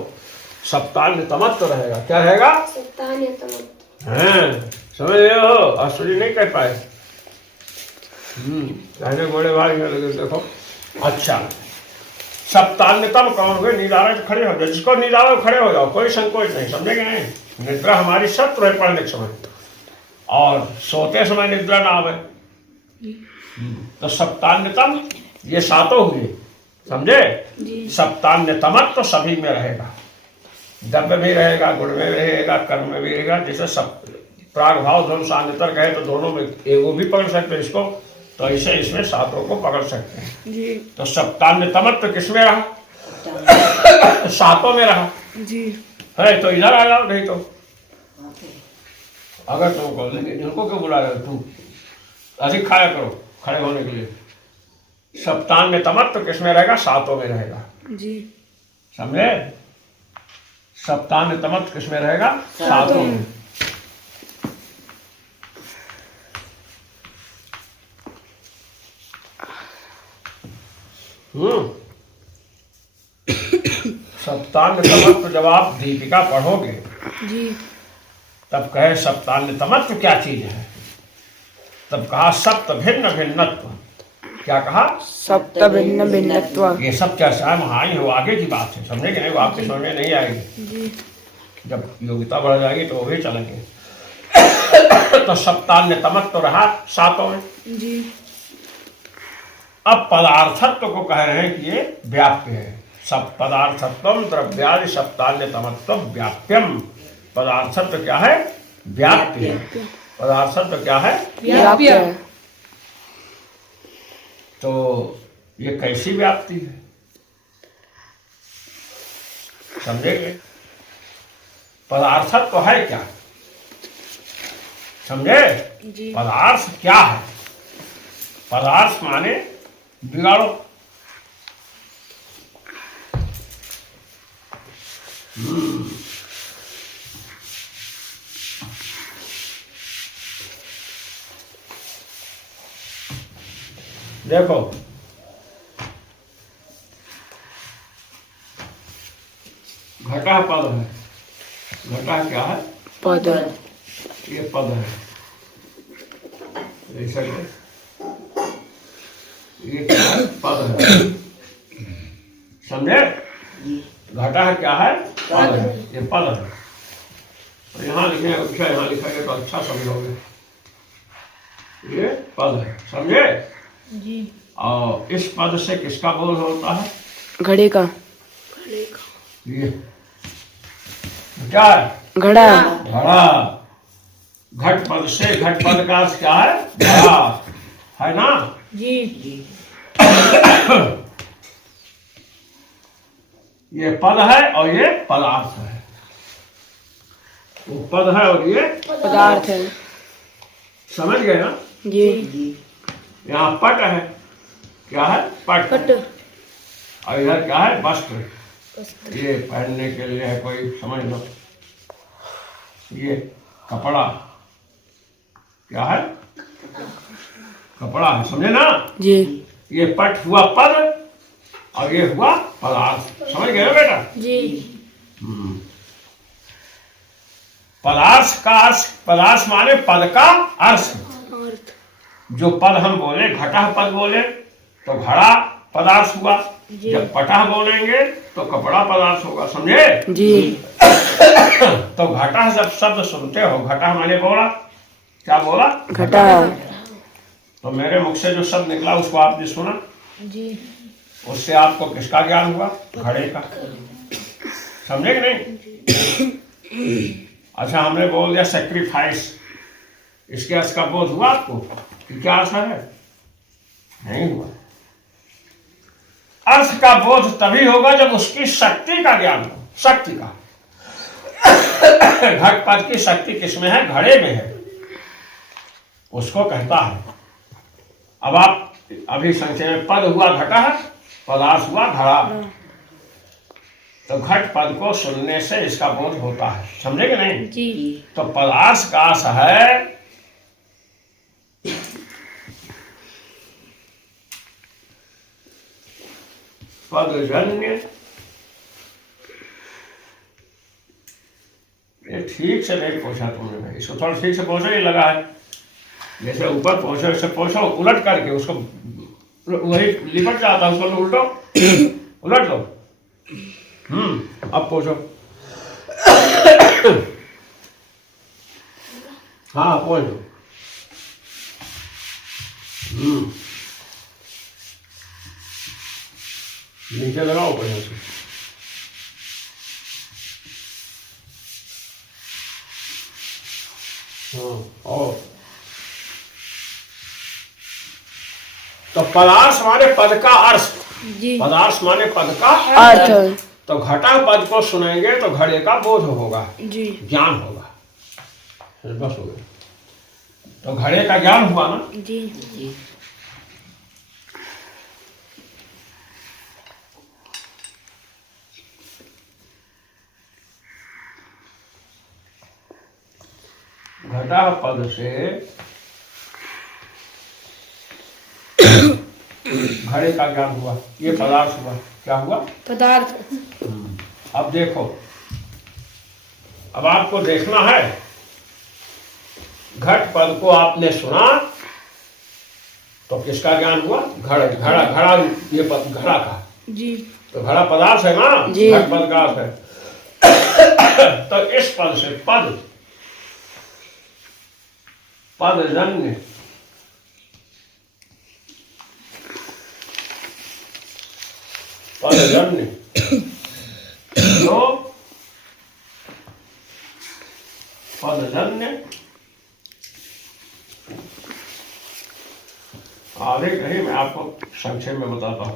सप्तान्यतमत्व रहेगा। क्या रहेगा? हाँ, समझ रहे हो? अश्वरी नहीं कह पाए। कहने बड़े भाई देखो। अच्छा, सप्तान्यतम कौन हुए? निदान खड़े हो जाओ, जिसको निदान खड़े हो जाओ, कोई संकोच नहीं, समझेंगे नहीं? निद्रा हमारी शत्रु है पढ़ने के समय, और सोते समय निद्रा ना आवे। तो सप्तान्यतम ये सातों हुए, समझे? सप्तान्यतमत्व तो सभी में रहेगा। द्रव्य भी रहेगा, गुण में भी रहेगा, कर्म में भी रहेगा। जैसे सब प्राग भाव ध्रुव सान्नितर कहे तो दोनों में एगो भी पकड़ सकते हैं इसको, तो ऐसे इसमें सातों को पकड़ सकते हैं जी तो सप्तान्य तमत्व किसमें रहा? सातों में रहा जी है। तो इधर आ जाओ, नहीं तो अगर तुम कहो जिनको क्यों बुला रहे हो, तुम अधिक खाया करो खड़े होने के लिए। सप्तान्य तमत्व किसमें रहेगा? सातों में रहेगा, जी समझे? सप्तान्य तमत्व किसमें रहेगा? सातों में। सप्तान्य तमत्व जब आप दीपिका पढ़ोगे जी तब कहे सप्तान्य तमत्व क्या चीज है? तब कहा सप्त भिन्न भिन्नत्व। क्या कहा? सप्त भिन्न भिन्नत्व। ये सब क्या है? वहाँ ही हो, आगे की बात है, समझेंगे नहीं? वो आपके समझ में नहीं आएगी। जी जब योग्यता बढ़ जाएगी तो वो भी चलेंगे। तो सप्तान्य तमत्व रहा सातों में। जी अब पदार्थत्व को कह रहे हैं कि ये व्याप्य है। सब पदार्थत्वम द्रव्यादि सप्तान्य तमत्व व्याप्यम। पदार्थत्व क्या है? व्याप्य है। पदार्थत्व क्या है? व्याप्य। तो ये कैसी व्याप्ति है, समझेंगे? पदार्थत्व है क्या, समझे? जी पदार्थ क्या है? पदार्थ माने बिगाड़ो। देखो घटा पद है। घटा क्या है? पद। ये पद है, ऐसा ही है। ये क्या है? पद है, समझे? घटा क्या है? पद है, ये पद है। तो यहाँ लिखे विषय, यहाँ लिखेंगे तो अच्छा समझोगे। ये पद है, समझे? जी और इस पद से किसका बोध होता है? घड़े का। ये क्या है? घड़ा। घड़ा। घट पद से, घट पद का अर्थ क्या है? घड़ा, है ना? जी ये पद है और ये पदार्थ है। वो पद है और ये पदार्थ है। समझ गए ना? जी यहाँ पट है। क्या है? पट। पट। और इधर क्या है? वस्त्र। ये पहनने के लिए है, कोई समझ लो। ये कपड़ा क्या है? कपड़ा है, समझे ना? जी ये पट हुआ पद और ये हुआ पदार्थ, समझ गए ना बेटा? जी पदार्थ का अर्थ, पदार्थ माने पद का अर्थ। अर्थ। जो पद हम बोले, घटा पद बोले तो घड़ा पदार्थ हुआ। जब पटा बोलेंगे तो कपड़ा पदार्थ होगा, समझे? जी तो घटा जब शब्द सुनते हो, घटा माने बोला, क्या बोला? घटा। तो मेरे मुख से जो शब्द निकला उसको आपने सुना, जी उससे आपको किसका ज्ञान हुआ? घड़े का, समझे कि नहीं? अच्छा, हमने बोल दिया सेक्रीफाइस, इसके अर्थ का बोध हुआ आपको कि क्या अर्थ है? नहीं हुआ। अर्थ का बोध तभी होगा जब उसकी शक्ति का ज्ञान हो। शक्ति का घटपट की शक्ति किसमें है? घड़े में है, उसको कहता है। अब आप अभी संख्या में पद हुआ घटा है, पदार्थ हुआ घड़ा। तो घट पद को सुनने से इसका बोध होता है, समझे कि नहीं? जी तो पदार्थ का अर्थ है पदजन्य। ये ठीक से नहीं पहुंचा तुमने भाई, इसको थोड़ा ठीक से पहुंचो, ये लगा है जैसे ऊपर पहुंचो, इससे पहुंचो उलट करके, उसको वही लिपट जाता है, उसको उल्टो, उलट दो। अब पहुंचो। हाँ पहुंचो। नीचे लगाओ बढ़िया से। और तो पदार्थ माने पद का अर्थ, जी पदार्थ माने पद का अर्थ। तो घटा पद को सुनेंगे तो घड़े का बोध होगा, जी ज्ञान होगा, बस हो गया। तो घड़े का ज्ञान हुआ ना। जी घटा पद से घड़े का ज्ञान हुआ, ये पदार्थ हुआ। क्या हुआ? पदार्थ। अब देखो, अब आपको देखना है, घट पद को आपने सुना तो किसका ज्ञान हुआ? घड़ा घड़ा घड़ा, ये पद घड़ा का। जी तो घड़ा पदार्थ है ना, जी। घट पद का अर्थ है। तो इस पद से पद पदजन्य पदजन्य जो पदजन्य आगे कहीं मैं आपको संक्षेप में बताता हूं।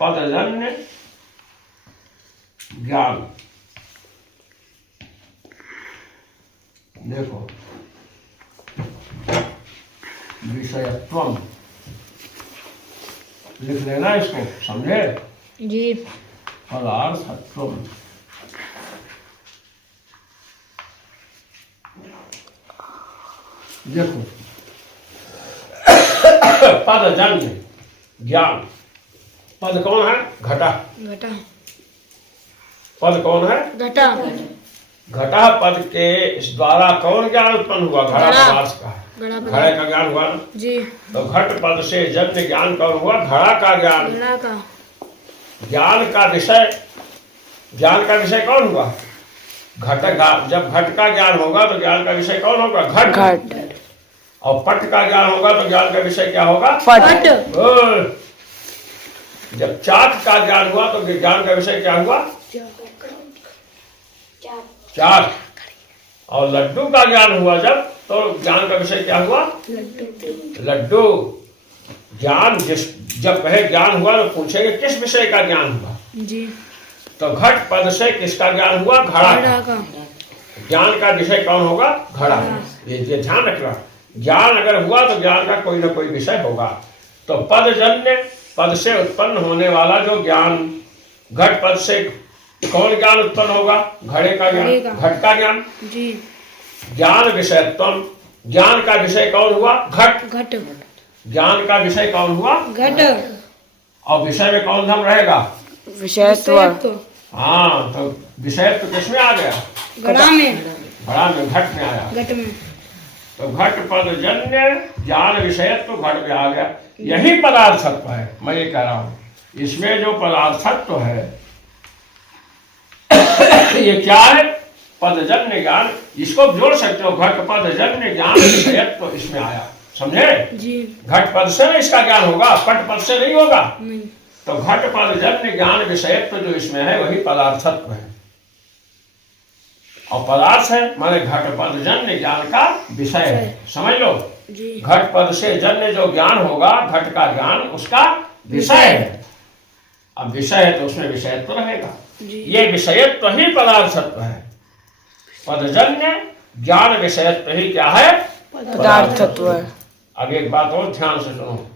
पदजन्य ज्ञान, देखो, विषयत्वम लिख लेना इसको, समझे? जी पदार्थत्वम, देखो, पदजन्य ज्ञान। पद कौन है? घटा। घटा। पद कौन है? घटा। घटा पद के इस द्वारा कौन ज्ञान उत्पन्न हुआ? घड़ा घड़ा। पदार्थ का, घड़ा घड़े का ज्ञान हुआ ना। जी तो घट पद से जन्य ज्ञान कौन हुआ? घड़ा का ज्ञान। घड़ा का। ज्ञान का विषय, ज्ञान का विषय कौन हुआ? घट। जब घट का ज्ञान होगा तो ज्ञान का विषय कौन होगा? घट। घट। और पट का ज्ञान होगा तो ज्ञान का विषय क्या होगा? पट। ओह! जब चाट का ज्ञान हुआ तो ज्ञान का विषय क्या हुआ? चाट। और लड्डू का ज्ञान हुआ जब, तो ज्ञान का विषय क्या हुआ? लड्डू। ज्ञान जब वह ज्ञान हुआ तो पूछेंगे किस विषय का ज्ञान हुआ? जी तो घट पद से किसका ज्ञान हुआ? घड़ा घड़ा का। का। ज्ञान का विषय कौन होगा? घड़ा। ये ध्यान रखना, ज्ञान अगर हुआ तो ज्ञान का कोई ना कोई विषय होगा। तो पदजन्य, पद से उत्पन्न होने वाला जो ज्ञान, घट पद से कौन ज्ञान उत्पन्न होगा? घड़े का ज्ञान, घट का ज्ञान। जी ज्ञान विषयत्वम, ज्ञान का विषय कौन हुआ? घट। घट। ज्ञान का विषय कौन हुआ? घट। और विषय में कौन धर्म रहेगा? विषयत्व। हाँ, तो विषयत्व किसमें आ गया? घड़ा में। घड़ा में, घट में आया। घट में। तो घट पद जन्य ज्ञान विषयत्व घट में आ गया। यही पदार्थत्व है, मैं ये कह रहा हूं। इसमें जो पदार्थत्व है ये क्या है? पदजन्य ज्ञान। इसको जोड़ सकते हो, घट पद जन्य ज्ञान विषयत्व इसमें आया, समझे? जी घट पद से ना इसका ज्ञान होगा, पट पद से नहीं होगा। नहीं। तो घट पद जन्य ज्ञान विषयत्व जो इसमें है वही पदार्थत्व है। और पदार्थ है माने घट पद जन्य ज्ञान का विषय है, समझ लो। जी घट पद से जन्य जो ज्ञान होगा, घट का ज्ञान, उसका विषय है। अब विषय है तो उसमें विषयत्व रहेगा। जी ये विषयत्व ही पदार्थत्व है। पदजन्य ज्ञान विषयत्व ही क्या है? पदार्थत्व है। अब एक बात और ध्यान से सुनो,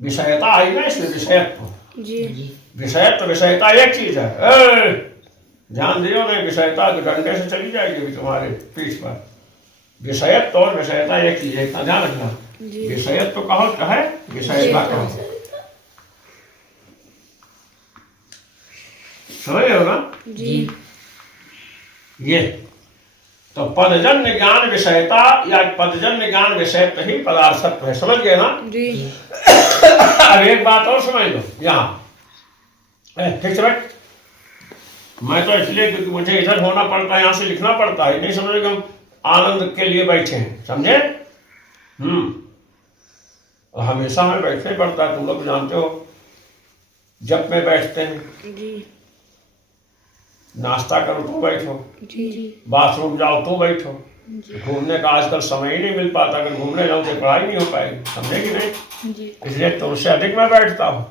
विषयता आई ना इसमें, विषयत्व। जी विषयत्व विषयता एक चीज है। ध्यान दियो नहीं, विषयता तो डंडे से चली जाएगी भी तुम्हारे पीठ पर। विषयत्व और विषयता एक चीज है, इतना ध्यान रखना। जी विषयत्व कहो है, विषयता कहो, समझ रहे हो ना? जी ये तो पदजन्य ज्ञान विषयता या पदजन्य ज्ञान विषयत्व ही पदार्थत्व है, समझ गए ना? जी अब एक बात और समझ लो यहाँ, ठीक से बैठ। मैं तो इसलिए क्योंकि मुझे इधर होना पड़ता है, यहाँ से लिखना पड़ता है, नहीं समझ हम आनंद के लिए बैठे हैं, समझे? और हमेशा हमें बैठना ही पड़ता है, तुम लोग जानते हो, जब में बैठते हैं। जी नाश्ता करो तो बैठो, जी बाथरूम जाओ तो बैठो। घूमने का आजकल समय ही नहीं मिल पाता, अगर घूमने जाओ तो पढ़ाई नहीं हो पाएगी, समझे कि नहीं? जी इसलिए तुमसे अधिक मैं बैठता हूँ,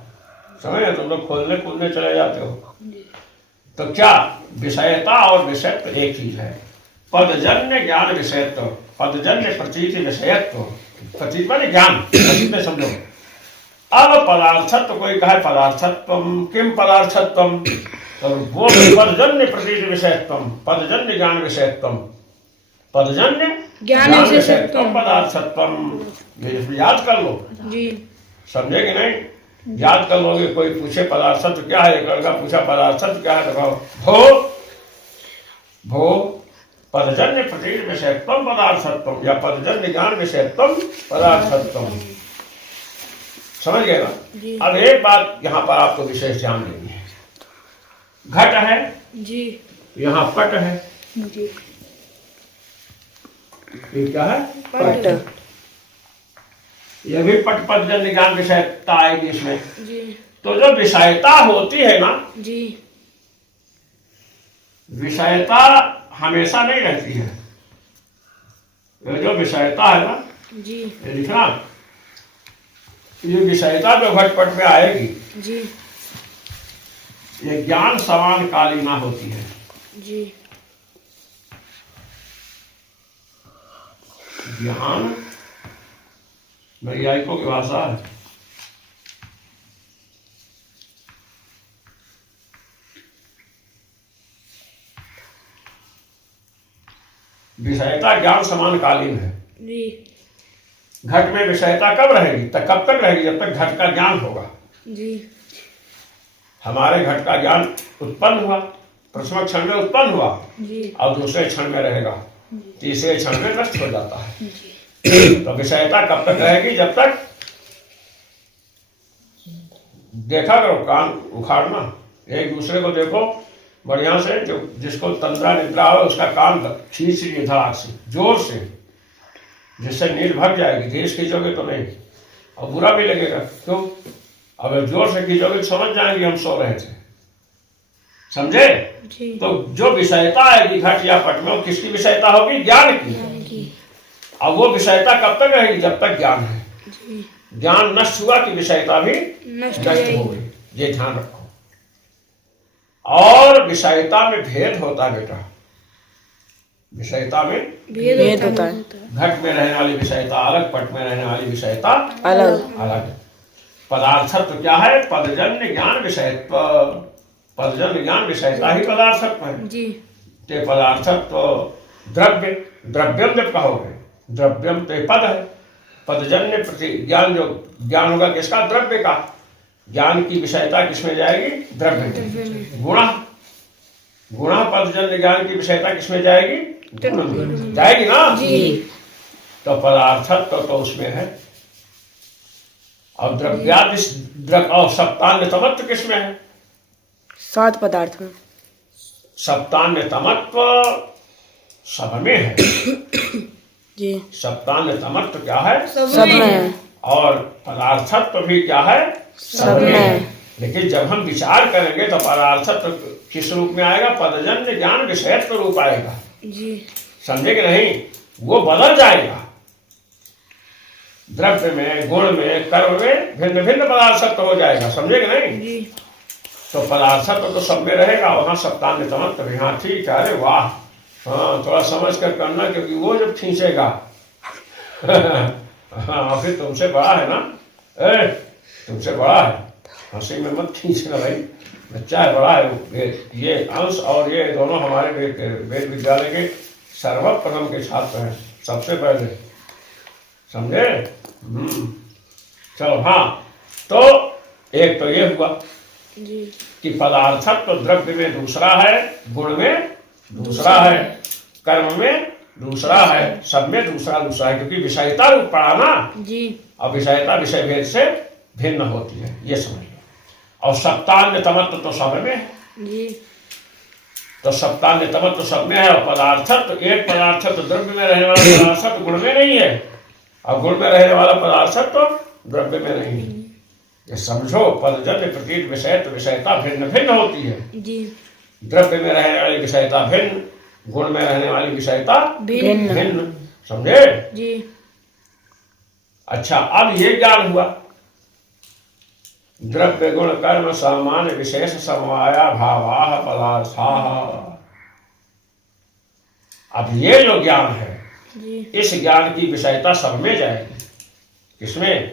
समझे? तुम लोग खोलने कूदने चले जाते हो। तो क्या विषयता और विषयत्व एक चीज है। पदजन्य ज्ञान विषयत्व, पदजन्य प्रतीति विषयत्व, प्रतीति माने ज्ञान, प्रतीति में समझो। अब पदार्थत्व, कोई कहे पदार्थत्वम किम पदार्थत्वम, तो वो पदजन्य प्रतीति विषयत्वम, पदजन्य ज्ञान विषयत्वम, पदजन्य ज्ञान ज्ञान विषयत्वम। विषयत्वम पदार्थत्वम। ये याद कर लो, जी समझे कि नहीं? याद कर लोगे। कोई पूछे पदार्थत्व क्या है, एक लड़का पूछा पदार्थत्व क्या है, तो भो भो पदजन्य प्रतीति विषयत्वम पदार्थत्वम या पदजन्य ज्ञान विषयत्वम पदार्थत्वम। समझ गए ना? जी अब एक बात यहाँ पर आपको विशेष ध्यान देनी है। घट है, जी यहाँ पट है, जी ये क्या है? पट ये भी पट पदजन्य ज्ञान विषयता आएगी इसमें। जी तो जो विषयता होती है ना, जी विषयता हमेशा नहीं रहती है। ये जो विषयता है ना, जी ये लिखना, ये विषयता जो घटपट में आएगी, जी ये ज्ञान समान कालीना होती है। जी ज्ञान नैयायिकों की भाषा है। विषयता ज्ञान समान कालीन है। जी घट में विषयता कब रहेगी? तक कब तक रहेगी? जब तक घट का ज्ञान होगा। जी हमारे घट का ज्ञान उत्पन्न हुआ, प्रथम क्षण में उत्पन्न हुआ जी और दूसरे क्षण में रहेगा, तीसरे क्षण में नष्ट हो जाता है। जी तो विषयता कब तक रहेगी? जब तक, देखा करो, कान उखाड़ना, एक दूसरे को देखो बढ़िया से। जो जिसको तंद्रा निद्रा हो उसका कान खींच लिए धड़ाक से, जोर से, जिससे नींद भाग जाएगी। तेज खींचोगे तो नहीं, और बुरा भी लगेगा। क्यों? अगर जोर से खींचोगे तो समझ जाएंगे हम सो रहे थे, समझे? जी तो जो विषयता आएगी घट या पट में, वो किसकी विषयता होगी? ज्ञान की। जी अब वो विषयता कब तक रहेगी? जब तक ज्ञान है। जी ज्ञान नष्ट हुआ कि विषयता भी नष्ट नष्ट हो हो जाएगी। गई। ये ध्यान रखो। और विषयता में भेद होता है बेटा, विषयता में भेद होता है घट में रहने वाली विषयता अलग, पट में रहने वाली विषयता अलग। अलग। पदार्थत्व क्या है? पदजन्य ज्ञान विषयत्व, पदजन्य ज्ञान विषयता ही पदार्थत्व है। जी ते पदार्थत्व द्रव्य, द्रव्यम जब कहोगे, द्रव्यम ते पद है। पदजन्य प्रति ज्ञान, जो ज्ञान होगा किसका? द्रव्य का। ज्ञान की विषयता किसमें जाएगी? द्रव्य में। गुणा, गुणा पदजन्य ज्ञान की विषयता किसमें जाएगी? गुण में जाएगी ना? जी तो पदार्थत्व तो उसमें है। और द्रव्यादि और सप्तान्य तमत्व किसमें है? 7 पदार्थ में। सप्तान्य तमत्व सब में है। जी सप्तान्य तमत्व क्या है? सब में है। और पदार्थत्व भी क्या है? सब में है। लेकिन जब हम विचार करेंगे तो पदार्थत्व किस रूप में आएगा? पदजन्य ज्ञान विषयत्व रूप आएगा। जी समझे कि नहीं? वो बदल जाएगा। द्रव्य में, गुण में, कर्म में भिन्न भिन्न पदार्थत्व हो जाएगा। समझे कि नहीं? जी तो पदार्थत्व तो सब में रहेगा। वहां सप्तान्य तमत्व। हाँ ठीक है, अरे वाह, हाँ थोड़ा समझ कर करना, क्योंकि वो जब खींचेगा हाँ फिर तुमसे बड़ा है ना, तुमसे बड़ा है, हंसी में मत खींचना भाई, बच्चा है, बड़ा है वो। ये अंश और ये दोनों हमारे वेद विद्यालय के सर्वप्रथम के छात्र हैं, सबसे पहले, समझे? चलो हाँ, तो एक तो ये हुआ जी कि पदार्थत्व द्रव्य में दूसरा है, गुण में दूसरा है, कर्म में दूसरा है, सब में दूसरा दूसरा है, क्योंकि विषयता रूप पड़ा ना। जी और विषयता विषय भेद से भिन्न होती है, ये समझ लो। और सप्तान्य तमत्व तो सब में है। जी तो सप्तान्य तमत्व सब में है। और पदार्थत्व, एक पदार्थत्व द्रव्य में रहने वाला पदार्थत्व गुण में नहीं है, और गुण में रहने वाला पदार्थत्व द्रव्य में नहीं है। ये समझो, पदजन्य प्रतीत विषयत्व विषयता भिन्न भिन्न होती है। जी द्रव्य में रहने वाली विषयता भिन्न, गुण में रहने वाली विषयता भिन्न। भिन्न। समझे? जी। अच्छा, अब ये ज्ञान हुआ द्रव्य गुण कर्म सामान्य विशेष समवाया भावाः पदार्थाः। अब ये जो ज्ञान है, जी। इस ज्ञान की विषयता सब में जाएगी। किसमें?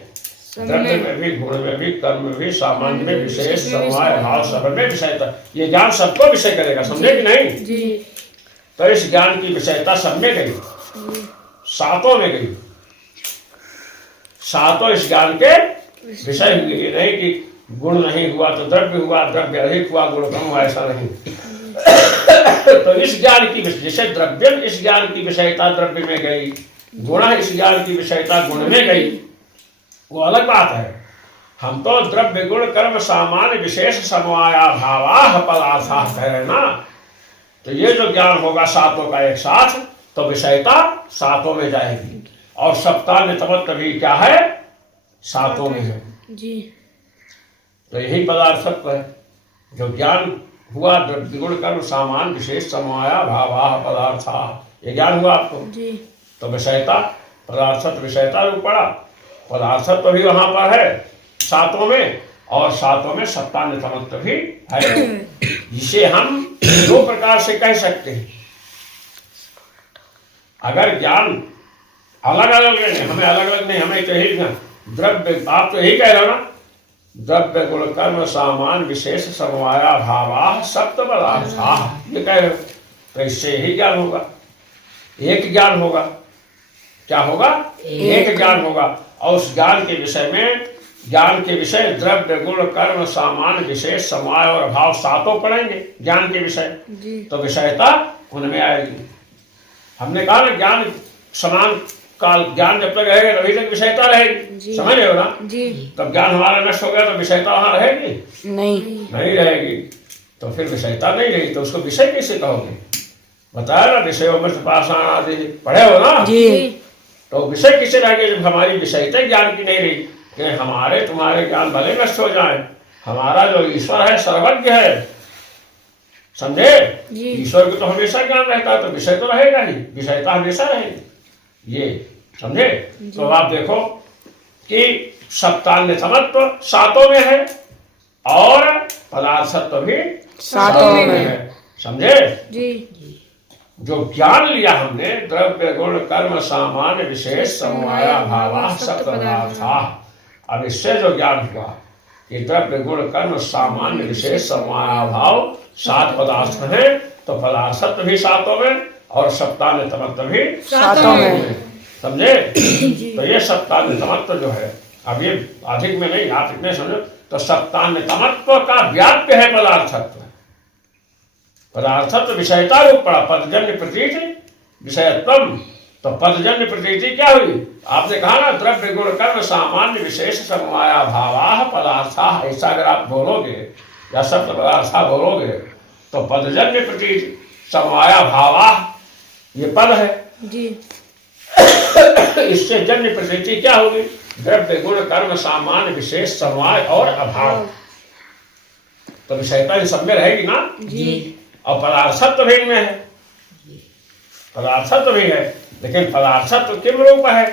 द्रव्य में भी, गुण में भी, कर्म में भी, सामान्य में, विशेष समवाय भाव, सब में विषयता। ये ज्ञान सबको विषय करेगा। समझे कि नहीं? जी। तो इस ज्ञान की विषयता सब में गई, सातों में गई। सातों इस ज्ञान के विषय हुए। ये नहीं कि गुण नहीं हुआ तो द्रव्य हुआ, द्रव्य अधिक हुआ गुण कम हुआ, ऐसा नहीं। तो इस ज्ञान की जैसे द्रव्य इस ज्ञान की विषयता द्रव्य में गई, गुण इस ज्ञान की विषयता गुण में गई, वो अलग बात है। हम तो द्रव्य गुण कर्म सामान्य विशेष समवाया भावाः पदार्थाः कह रहे ना। तो ये जो ज्ञान होगा सातों का एक साथ, तो विषयता सातों में जाएगी। और सप्ताह में तमत्व भी क्या है? सातों में है। जी। तो यही पदार्थत्व है। जो ज्ञान हुआ द्रव्य गुण कर्म सामान्य विशेष समवाया भावाः पदार्थाः, ये ज्ञान हुआ आपको। जी। तो विषयता पदार्थत्व विषयता रूप पड़ा। पदार्थत्व भी वहां पर है सातों में, और सातों में सत्ता नितमत्व भी है, जिसे हम दो प्रकार से कह सकते हैं। अगर ज्ञान अलग अलग नहीं, हमें अलग अलग नहीं, हमें तो यही ना द्रव्य, आप तो यही कह रहे हो ना, द्रव्य गुण कर्म सामान्य विशेष समवाया भावाः सप्त पदार्थाः, ये कह रहे हो। तो इससे ही ज्ञान होगा, एक ज्ञान होगा। क्या होगा? एक ज्ञान होगा। और उस ज्ञान के विषय में, ज्ञान के विषय द्रव्य गुण कर्म सामान्य विशेष समवाय और अभाव सातों पढ़ेंगे ज्ञान के विषय। जी। तो विषयता उनमें आएगी। हमने कहा ना ज्ञान समान काल, ज्ञान जब तक रहेगा तभी तक विषयता रहेगी। समझ रहे हो ना? जी। तब ज्ञान हमारा नष्ट हो गया तो विषयता वहां रहेगी? नहीं। नहीं रहेगी। तो फिर विषयता नहीं रही तो उसको विषय कैसे कहोगे? बताया ना, विषयों में पाषाण आदि पढ़े हो ना। जी। तो विषय किसे रहेंगे जब हमारी विषयता ज्ञान की नहीं रही? कि हमारे तुम्हारे ज्ञान भले नष्ट हो जाए, हमारा जो ईश्वर है सर्वज्ञ है। समझे? जी। ईश्वर को तो हमेशा ज्ञान रहता है, तो विषय तो रहेगा ही, विषयता हमेशा रहेगी। ये समझे? तो आप देखो कि सप्तान्य समत्व सातों में है और पदार्थत्व भी सातों में है। समझे? जी। जो ज्ञान लिया हमने द्रव्य गुण कर्म सामान्य विशेष समवाया भावाः सप्त पदार्थाः, अब इससे जो ज्ञान हुआ कि द्रव्य गुण कर्म सामान्य विशेष समवाया भाव सात पदार्थ हैं, तो पदार्थत्व भी सातों में और सप्तान्य तमत्व भी सातों में। समझे? तो ये सप्तान्य तमत्व जो है, अब ये अधिक में नहीं, आप इतने समझो। तो सप्तान्य तमत्व का व्याप्य है पदार्थत्व। पदार्थत्व विषयता रूप पड़ा, पदजन्य प्रतीति विषयत्वम। तो पदजन्य प्रतीति क्या हुई? आपने कहा ना द्रव्य गुण कर्म सामान्य विशेष समवाया भावाः पदार्थाः, ऐसा अगर आप बोलोगे या सप्त पदार्थाः बोलोगे तो पदजन्य प्रतीति समवाया भावाः ये पद है। जी। इससे जन्य प्रतीति क्या होगी? द्रव्य गुण कर्म सामान्य विशेष समवाय और अभाव। तो विषयता इन सब में रहेगी ना। जी। और पदार्थत्व भी इनमें है, पदार्थत्व भी है, लेकिन पदार्थत्व किम रूप है?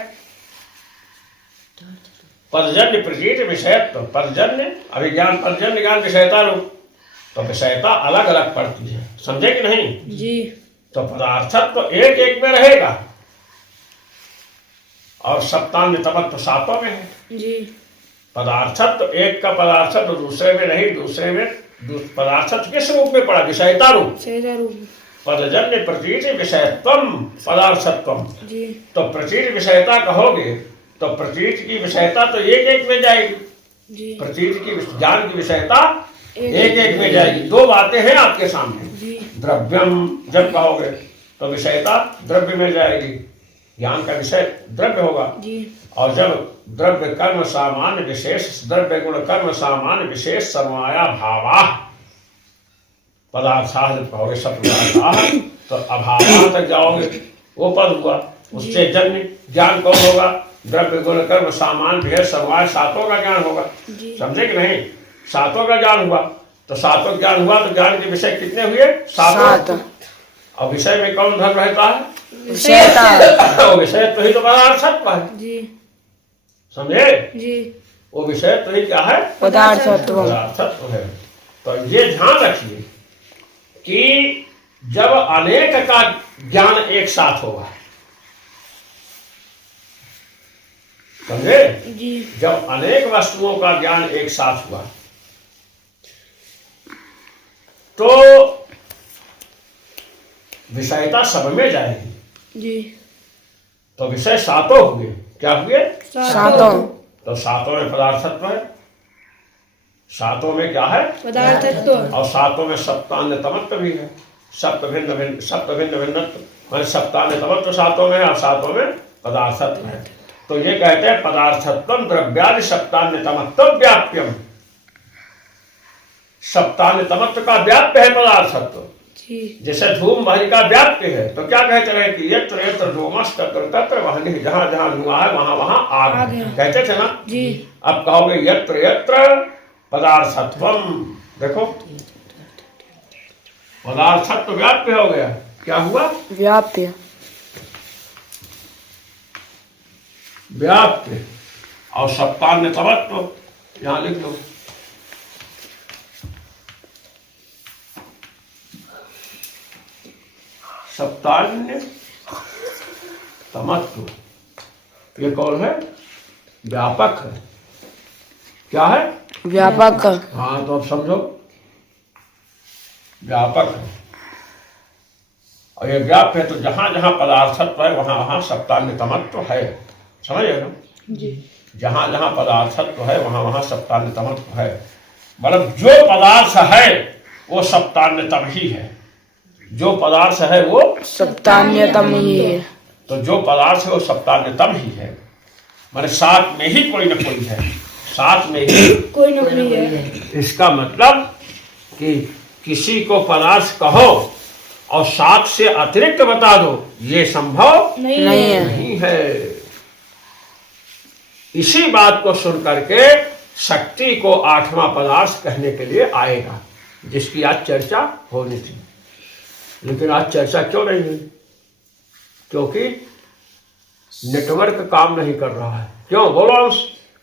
पदजन्य प्रतीति विषयत्व, पदजन्य अभिज्ञान, पदजन्य ज्ञान विषयता रूप। तो विषयता अलग अलग पड़ती है। समझे कि नहीं? जी। तो पदार्थत्व एक एक में रहेगा और सप्तान्य तमत्व सातों में है। जी। पदार्थत्व एक का पदार्थत्व दूसरे में नहीं, दूसरे में पदार्थत्व किस रूप में पड़ा? विषयता रूप। पदजन्य प्रतीति विषयत्वम पदार्थत्वम। जी। तो प्रतीति विषयता कहोगे तो प्रतीति की विषयता तो एक एक में जाएगी। जी। प्रतीति की ज्ञान की विषयता एक एक में जाएगी। दो बातें हैं आपके सामने। जी। द्रव्यम जब कहोगे तो विषयता द्रव्य में जाएगी, ज्ञान का विषय द्रव्य होगा। जी। और जब द्रव्य कर्म सामान्य विशेष, द्रव्य गुण कर्म सामान्य विशेष समवाया भावाः पदार्थाः जब कहोगे सब पदार्थाः, तो अभावाः तक जाओगे, वो पद हुआ। उससे जन्य ज्ञान कौन होगा? द्रव्य गुण कर्म सामान्य विशेष समवाय सातों का ज्ञान होगा। समझे कि नहीं? सातों का ज्ञान हुआ तो सातों ज्ञान हुआ तो ज्ञान के विषय कितने हुए? सात। 7 और विषय में कौन धर्म रहता है? विषयता। वो विषय तो ही तो पदार्थत्व है, जी समझे? जी। वो विषय तो ही क्या है? पदार्थत्व। पदार्थत्व है। तो ये ध्यान रखिए कि जब अनेक का ज्ञान एक साथ होगा, समझे? जी जब अनेक वस्तुओं का ज्ञान एक साथ हुआ तो विषयता सब में जाएगी। जी। तो विषय सातों हुए। क्या हुए? 7 तो सातों में पदार्थत्व है, सातों में क्या है? पदार्थत्व। और सातों में सप्तान्यतमत्व भी है। सप्त भिन्न भिन्नत्व मैंने सप्तान्यतमत्व सातों में और सातों में पदार्थत्व है। तो ये कहते हैं पदार्थत्वम द्रव्यादि सप्तान्यतमत्व व्याप्यम। सप्तान्यतमत्व का व्याप्य है पदार्थत्व। जी जैसे धूम भारी का व्याप्य है तो क्या कहते हैं कि यत्र यत्र धूमस् तत्र तत्र वह्नि, जहां जहां धुआं है वहां वहां आग है, कहते थे ना? जी। अब कहोगे यत्र यत्र पदार्थत्वम, देखो पदार्थत्व व्याप्य हो गया। क्या हुआ? व्याप्य। व्याप्य। और सप्तान्यतमत्व यहां लिख लो। सप्तान्य तमत्व ये कौन है? व्यापक है। क्या है? व्यापक। हाँ, तो अब समझो व्यापक है। और ये व्याप्य है तो जहां जहां पदार्थत्व है वहां वहां सप्तान्यतमत्व है। समझ गए ना? जी। जहां जहां पदार्थत्व है वहां वहां सप्तान्यतमत्व है। मतलब जो पदार्थ है वो सप्तान्यतम ही है। जो पदार्थ है वो सप्तान्यतम ही है। तो जो पदार्थ है वो सप्तान्यतम ही है। माने साथ में ही कोई न कोई है, साथ में ही कोई न कोई है। इसका मतलब कि किसी को पदार्थ कहो और सात से अतिरिक्त बता दो, ये संभव नहीं है। नहीं है। इसी बात को सुन करके शक्ति को आठवां पदार्थ कहने के लिए आएगा, जिसकी आज चर्चा होनी थी। लेकिन आज चर्चा क्यों नहीं हुई? क्योंकि नेटवर्क काम नहीं कर रहा है। क्यों? बोलो अंश।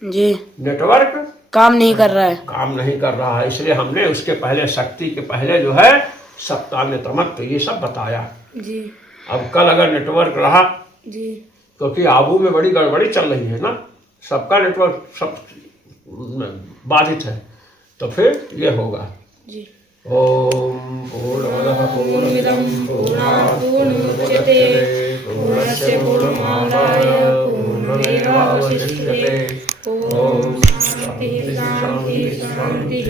जी। नेटवर्क काम नहीं कर रहा है। काम नहीं कर रहा है, इसलिए हमने उसके पहले शक्ति के पहले जो है सप्तान्यतमत्व ये सब बताया। जी। अब कल अगर नेटवर्क रहा, जी। क्योंकि आबू में बड़ी गड़बड़ी चल रही है ना, सबका नेटवर्क सब बाधित है, तो फिर ये होगा। जी। ओम पूर्णमदः पूर्णमिदं पूर्णात् पूर्णमुदच्यते पूर्णस्य पूर्णमादाय पूर्णमेवावशिष्यते। ओम शांति शांति शांति।